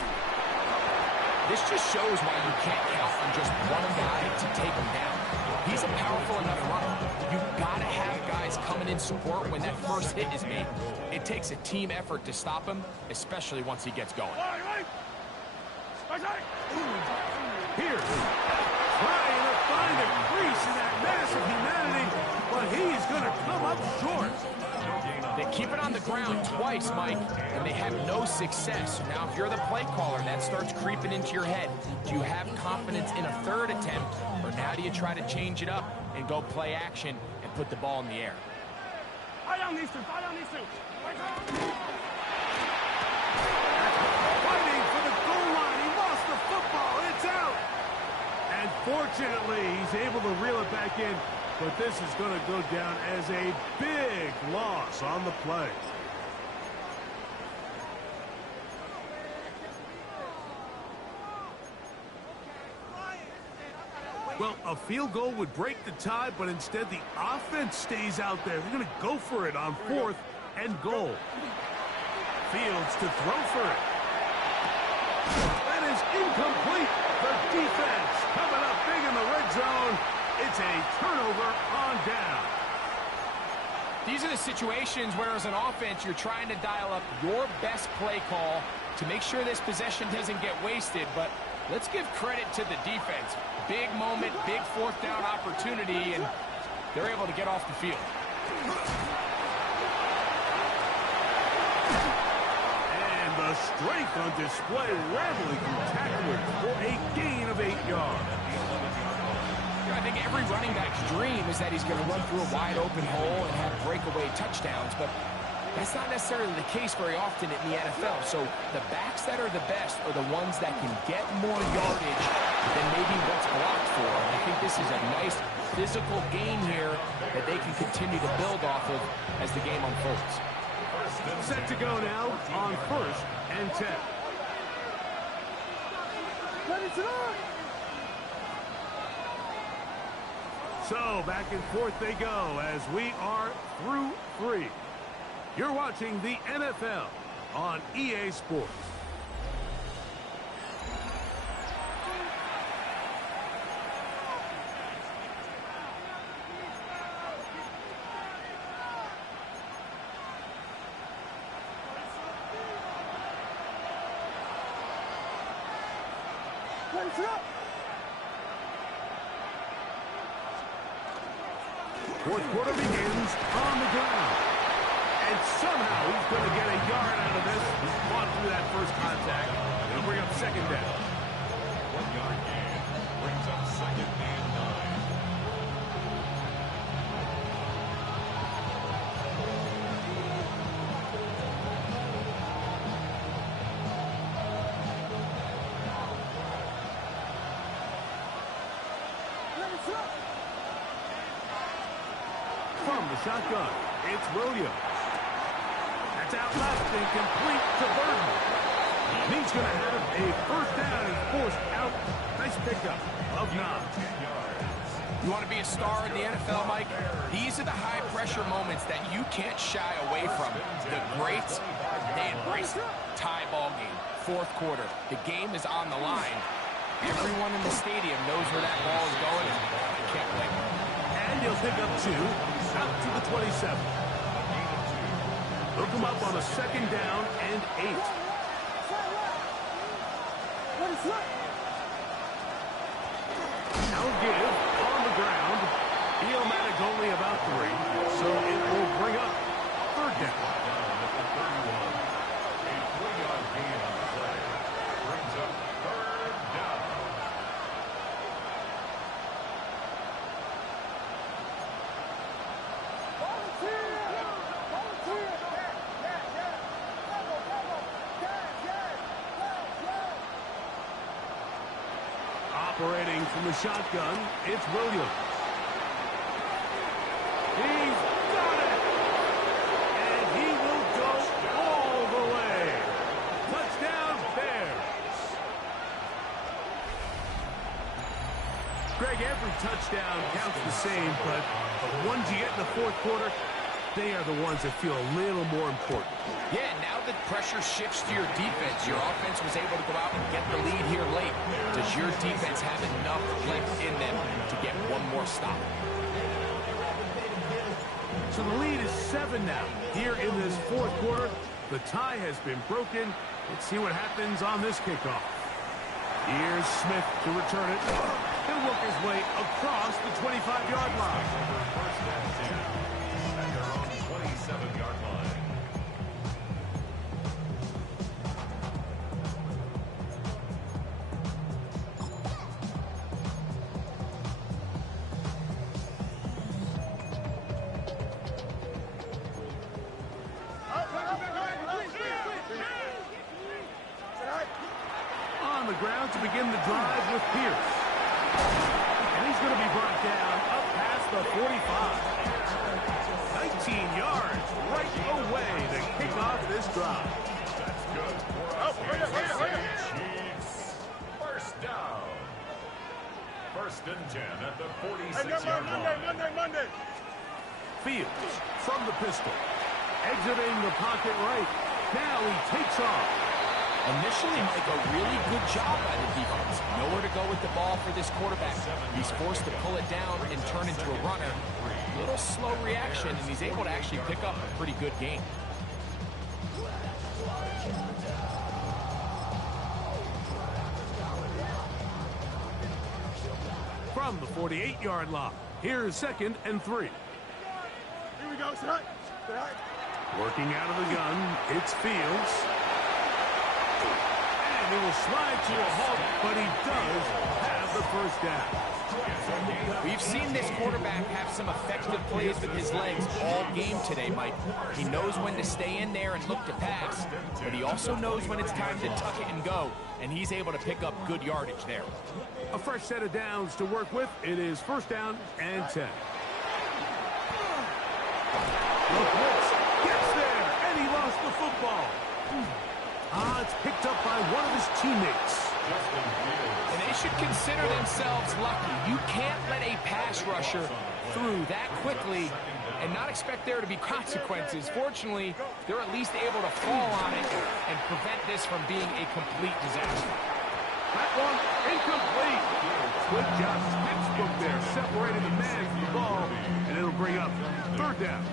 This just shows why you can't count on just one guy to take him down. He's a powerful enough runner. You've got to have guys coming in support when that first hit is made. It takes a team effort to stop him, especially once he gets going. Here, trying to find a crease in that mass of humanity, but he's going to come up short. ground twice, Mike, and they have no success. So now if you're the play caller, that starts creeping into your head. Do you have confidence in a third attempt, or now do you try to change it up and go play action and put the ball in the air? Fire on these two, fire on these two. Fighting for the goal line. He lost the football. It's out. And fortunately, he's able to reel it back in. But this is going to go down as a big loss on the play. Well, a field goal would break the tie, but instead the offense stays out there. They're going to go for it on 4th and goal. Fields to throw for it. That is incomplete. The defense coming up big in the red zone. It's a turnover on down. These are the situations where, as an offense, you're trying to dial up your best play call to make sure this possession doesn't get wasted. But let's give credit to the defense. Big moment, big 4th down opportunity, and they're able to get off the field. And the strength on display, rattling through tacklers for a gain of 8 yards. I think every running back's dream is that he's going to run through a wide open hole and have breakaway touchdowns, but that's not necessarily the case very often in the NFL. So the backs that are the best are the ones that can get more yardage than maybe what's blocked for. And I think this is a nice physical game here that they can continue to build off of as the game unfolds. Set to go now on 1st and 10. Ready to run. So back and forth they go as we are through 3. You're watching the NFL on EA Sports. Ready to run. 4th quarter begins on the ground. And somehow he's going to get a yard out of this. He fought through that first contact. It'll bring up 2nd down. 1-yard gain brings up 2nd and 9. Ready to run. From the shotgun, it's Williams. That's out left and complete to Burton. He's going to have a 1st down and forced out. Nice pickup of 9. You want to be a star in the NFL, Mike? These are the high-pressure moments that you can't shy away from. The greats, they embrace it. Tie ball game, 4th quarter. The game is on the line. Everyone in the stadium knows where that ball is going, and you can't wait. And he'll pick up 2 out to the 27. Look him up on a 2nd down and 8. Ready to run. Now give on the ground. Eel-Matic only about 3, so it will bring up 3rd down. A 3-yard gain on the play brings up 3rd down. Volunteer. Volunteer. Operating from the shotgun, it's Williams. He's got it! And he will go all the way. Touchdown, Bears. Greg, every touchdown counts the same, but the ones you get in the 4th quarter, they are the ones that feel a little more important. Yeah, now that pressure shifts to your defense, your offense was able to go out and get the lead here late. Does your defense have enough length in them to get one more stop? So the lead is 7 now. Here in this 4th quarter, the tie has been broken. Let's see what happens on this kickoff. Here's Smith to return it. He'll work his way across the 25-yard line. First and 10 at their own 27-yard line. to begin the drive with Pierce. And he's going to be brought down up past the 45. 19 yards right away to kick off this drive. That's good. Chiefs. First down. First and 10 at the 46-yard line. Monday. Fields from the pistol. Exiting the pocket right. Now he takes off. Initially, Mike, a really good job by the defense. Nowhere to go with the ball for this quarterback. He's forced to pull it down and turn into a runner. A little slow reaction, and he's able to actually pick up a pretty good game. From the 48-yard line, here's 2nd and 3. Here we go, son. Working out of the gun, it's Fields. And he will slide to a halt, but he does have the first down. We've seen this quarterback have some effective plays with his legs all game today, Mike. He knows when to stay in there and look to pass, but he also knows when it's time to tuck it and go, and he's able to pick up good yardage there. A fresh set of downs to work with. It is 1st down and 10. Blitz gets there, and he lost the football. It's picked up by one of his teammates. And they should consider themselves lucky. You can't let a pass rusher through that quickly and not expect there to be consequences. Fortunately, they're at least able to fall on it and prevent this from being a complete disaster. That one incomplete. Good job, textbook there, separating the man from the ball, and it'll bring up 3rd down.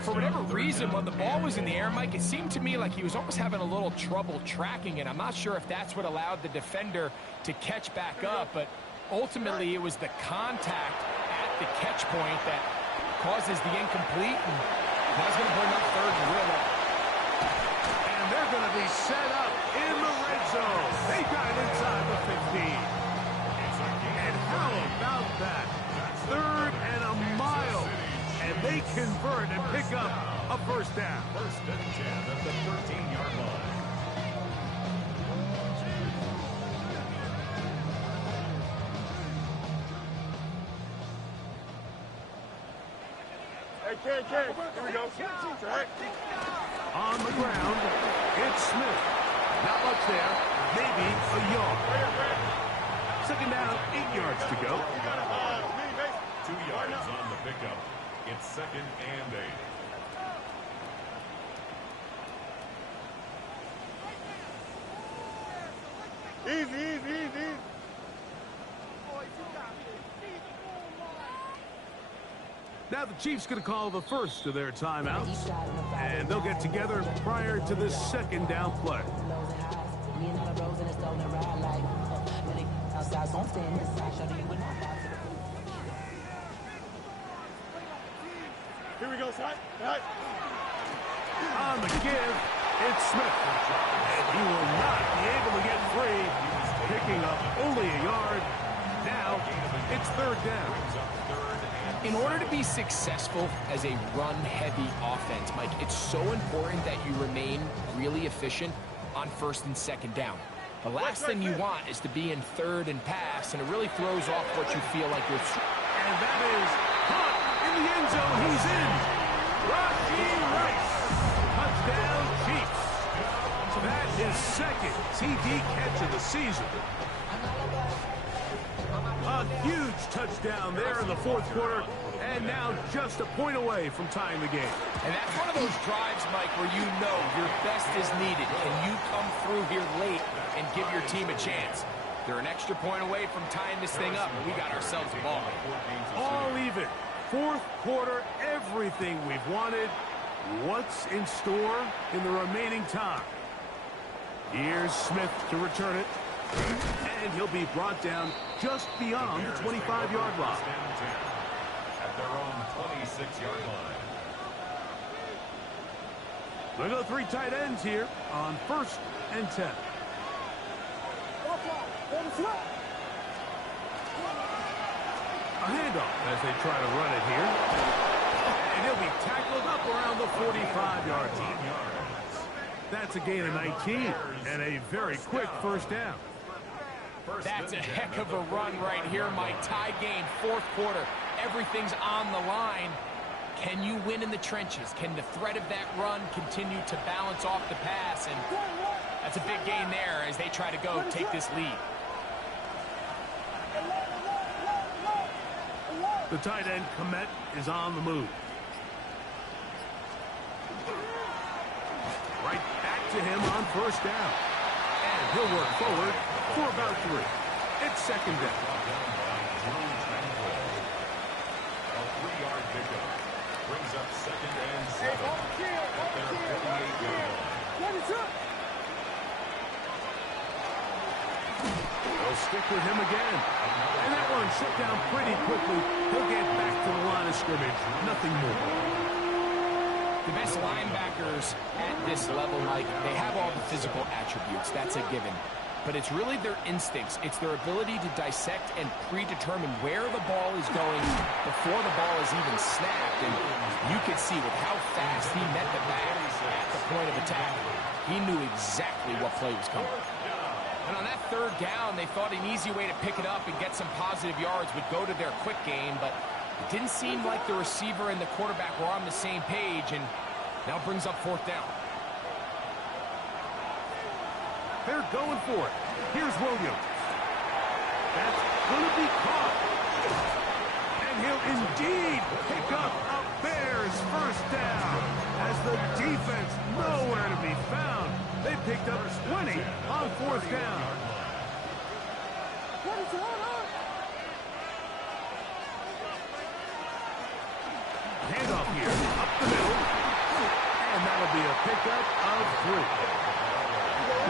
For whatever reason, when the ball was in the air, Mike, it seemed to me like he was almost having a little trouble tracking it. I'm not sure if that's what allowed the defender to catch back up, but ultimately it was the contact at the catch point that causes the incomplete, and that's going to bring up 3rd and real low. And they're going to be set up in the red zone. They got it inside the 15. And how about that? 3rd and a mile. And they convert and pick up a first down. First and 10 at the 13-yard line. Hey, Ken, here we go. Right. On the ground, it's Smith. Not much there. Maybe a yard. 2nd down, 8 yards to go. 2 yards on the pickup. It's 2nd and 8. Easy. Now the Chiefs going to call the first of their timeouts. And they'll get together prior to this 2nd down play. Here we go, son. Right. On the give, it's Smith. And he will not be able to get free, picking up only a yard. Now it's 3rd down. In order to be successful as a run-heavy offense, Mike, it's so important that you remain really efficient on 1st and 2nd down. The last thing you want is to be in 3rd and pass, and it really throws off what you feel like you're... And that is caught in the end zone. He's in. Rashee Rice. Touchdown, Chiefs. That is 2nd TD catch of the season. A huge touchdown there in the 4th quarter, and now just a point away from tying the game. And that's one of those drives, Mike, where you know your best is needed. Can you come through here late and give your team a chance? They're an extra point away from tying this thing up, and we got ourselves a ball. All even. 4th quarter, everything we've wanted. What's in store in the remaining time? Here's Smith to return it. And he'll be brought down just beyond the 25-yard line. At their own 26-yard line. Look at the 3 tight ends here on 1st and 10. A handoff as they try to run it here. And he'll be tackled up around the 45-yard line. That's a gain of 19 and a very quick first down. That's a heck of a run right here, Mike. Tie game, fourth quarter. Everything's on the line. Can you win in the trenches? Can the threat of that run continue to balance off the pass? And that's a big gain there as they try to go take this lead. The tight end, Komet, is on the move. Right back to him on first down. And he'll work forward for about 3. It's second down. A 3-yard pickup brings up second and 7 at their 58-yard line. They'll stick with him again. And that one shut down pretty quickly. He'll get back to the line of scrimmage. Nothing more. The best linebackers at this level, Mike, they have all the physical attributes. That's a given. But it's really their instincts. It's their ability to dissect and predetermine where the ball is going before the ball is even snapped. And you could see with how fast he met the back at the point of attack. He knew exactly what play was coming. And on that third down, they thought an easy way to pick it up and get some positive yards would go to their quick game, but it didn't seem like the receiver and the quarterback were on the same page, and now brings up fourth down. They're going for it. Here's Williams. That's going to be caught. And he'll indeed pick up a Bears first down as the defense nowhere to be found. They picked up 20 on fourth down. Handoff here, up the middle. And that'll be a pickup of 3.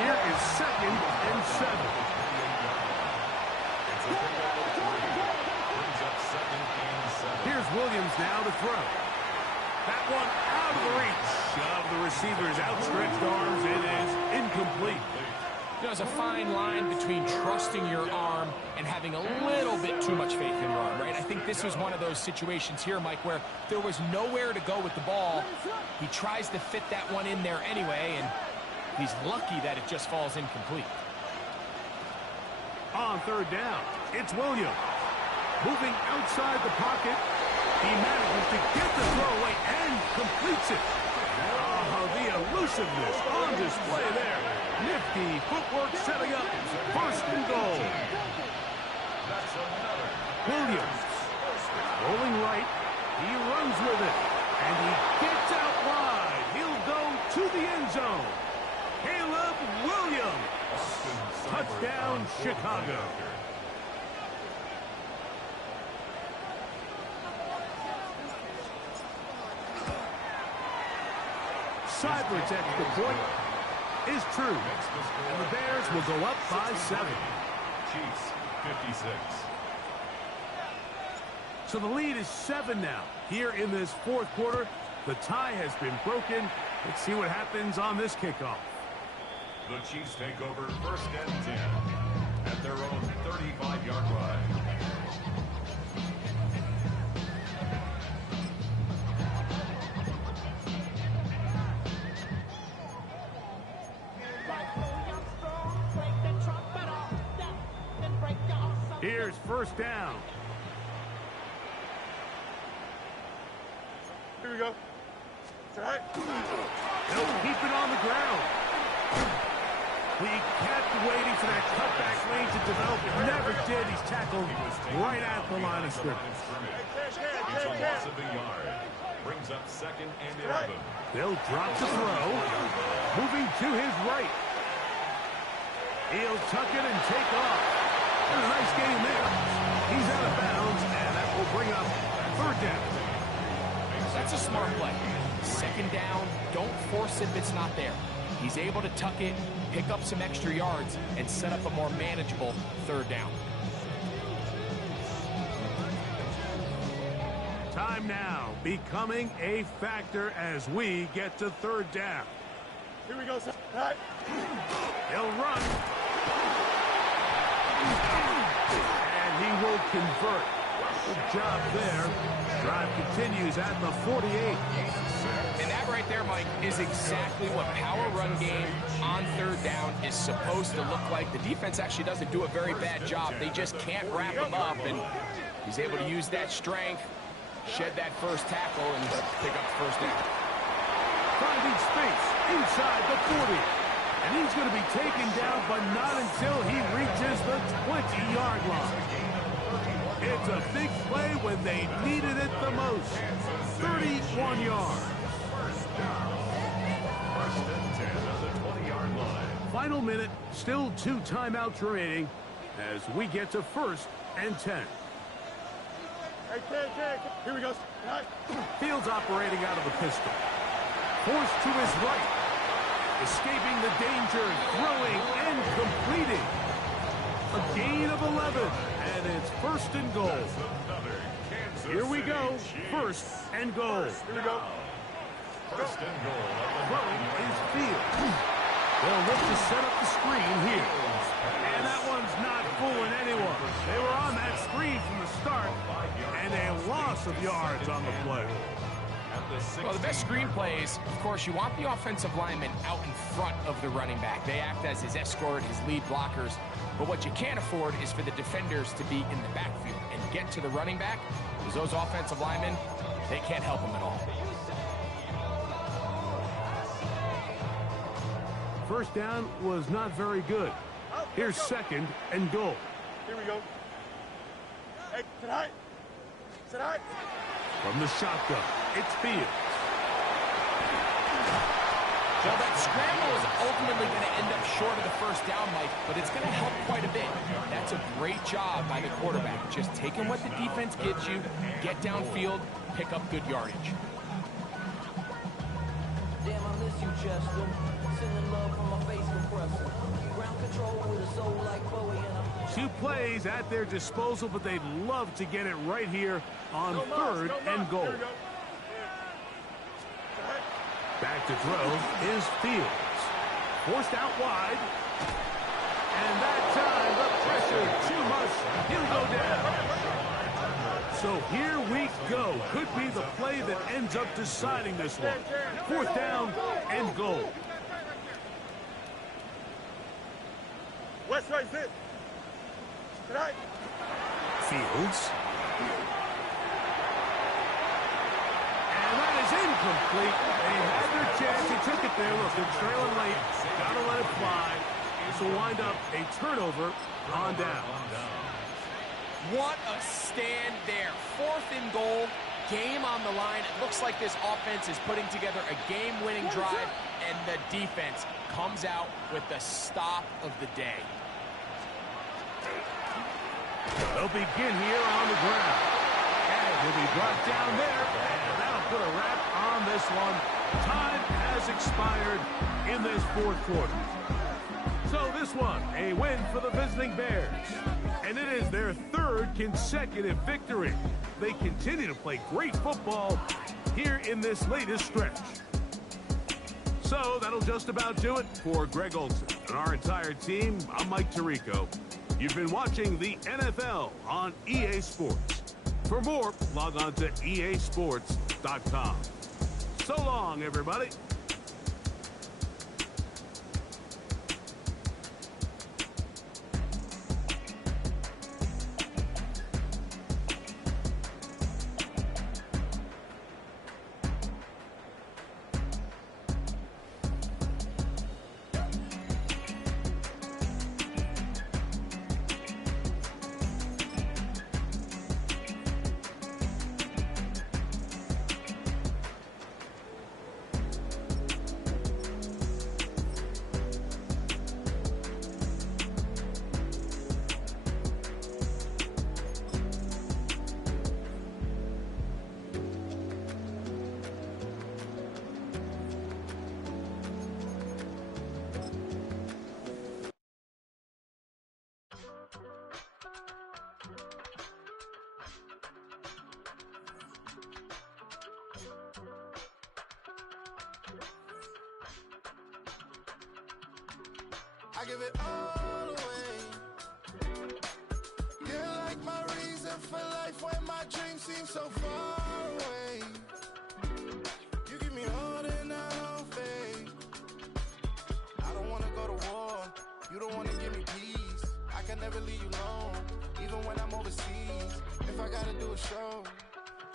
Here is second and 7. It's a pickup of 3. Brings up second and 7. Here's Williams now to throw. That one out of the reach of the receiver's outstretched arms. It is incomplete. You know, there's a fine line between trusting your arm and having a little bit too much faith in your arm, right? I think this was one of those situations here, Mike, where there was nowhere to go with the ball. He tries to fit that one in there anyway, and he's lucky that it just falls incomplete. On third down, it's Williams. Moving outside the pocket, he manages to get the throw away and completes it. Oh, the elusiveness on display there. Nifty footwork setting up first and goal. Williams rolling right. He runs with it. And he gets out wide. He'll go to the end zone. Caleb Williams. Touchdown, Chicago. Seibert's extra point is true. And the Bears will go up by 7. Chiefs, 56. So the lead is 7 now. Here in this fourth quarter, the tie has been broken. Let's see what happens on this kickoff. The Chiefs take over first and 10 at their own 35-yard line. Here's first down. Here we go. It's all right. They'll keep it on the ground. We kept waiting for that cutback lane to develop. It never did. He's tackled right at the line of scrimmage. It's a loss of a yard. Brings up second and 11. They'll drop the throw. Moving to his right. He'll tuck it and take off. And a nice game there. He's out of bounds, and that will bring up third down. That's a smart play. Second down, don't force it if it's not there. He's able to tuck it, pick up some extra yards, and set up a more manageable third down. Time now becoming a factor as we get to third down. Here we go, son. All right. He'll run. And he will convert. Good job there. Drive continues at the 48. And that right there, Mike, is exactly what power run game on third down is supposed to look like. The defense actually doesn't do a very bad job. They just can't wrap him up, and he's able to use that strength, shed that first tackle, and pick up the first down. Finding space inside the 40. And he's going to be taken down, but not until he reaches the 20-yard line. It's a big play when they needed it the most. 31 yards. First and 10 on the 20-yard line. Final minute, still 2 timeouts remaining as we get to 1st and 10. Hey, here we go. Right. Fields operating out of the pistol. Forced to his right. Escaping the danger, throwing, and completing. A gain of 11, and it's 1st and goal. Here we go, 1st and goal. Here we go. First and goal. Throwing is Fields. They'll look to set up the screen here. And that one's not fooling anyone. They were on that screen from the start, and a loss of yards on the play. Well, the best screen plays, of course, you want the offensive lineman out in front of the running back. They act as his escort, his lead blockers. But what you can't afford is for the defenders to be in the backfield and get to the running back, because those offensive linemen, they can't help him at all. First down was not very good. Here's 2nd and goal. Here we go. Hey, tonight. Tonight. From the shotgun, it's Fields. Well, that scramble is ultimately going to end up short of the first down, Mike, but it's going to help quite a bit. That's a great job by the quarterback. Just taking what the defense gives you, get downfield, pick up good yardage. Damn, I miss you, Chester. Sending love from my face compressor. Ground control with a soul like Bowie and 2 plays at their disposal, but they'd love to get it right here on 3rd and goal. Back to throw is Fields. Forced out wide. And that time, the pressure too much. He'll go down. So here we go. Could be the play that ends up deciding this one. 4th down and goal. West right sit. Tonight. Fields. And that is incomplete. They had their chance. He took it there. Look, they're trailing late. Got to let it fly. This will wind up a turnover on down. What a stand there. 4th and goal. Game on the line. It looks like this offense is putting together a game-winning drive, and the defense comes out with the stop of the day. They'll begin here on the ground. And he'll be brought down there. And that'll put a wrap on this one. Time has expired in this 4th quarter. So this one, a win for the visiting Bears. And it is their 3rd consecutive victory. They continue to play great football here in this latest stretch. So that'll just about do it for Greg Olsen and our entire team. I'm Mike Tirico. You've been watching the NFL on EA Sports. For more, log on to easports.com. So long, everybody. I give it all away. You're like my reason. and for life when my dreams seem so far away. You give me all and I don't fade. I don't wanna go to war. You don't wanna give me peace. I can never leave you alone, even when I'm overseas. If I gotta do a show,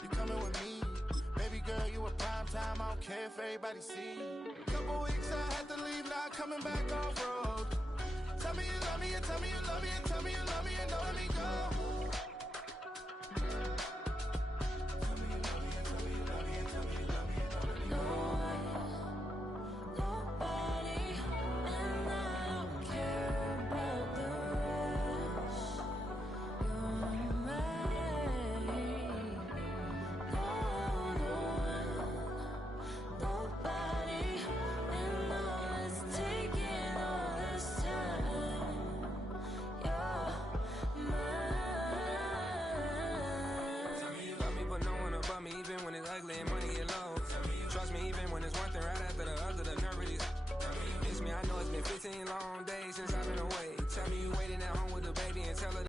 you coming with me. Baby girl, you a prime time. I don't care if everybody see. Couple weeks I had to leave, now coming back off road. Tell me you love me and tell me you love me and tell me you love me and don't let me go. Tell me you love me and tell me you love me and tell me you love me and don't let me go. Nobody, and I don't care about the rest. You're mine. Nobody, and all it's taking all this time. You're mine. Tell me you love me, but no one above me, even when it's ugly and money get low. Trust me, even when it's one thing right after the other, the nerve release. Miss me, I know it's been 15 long days since I've been away. Tell me you waiting at home with the baby and tell her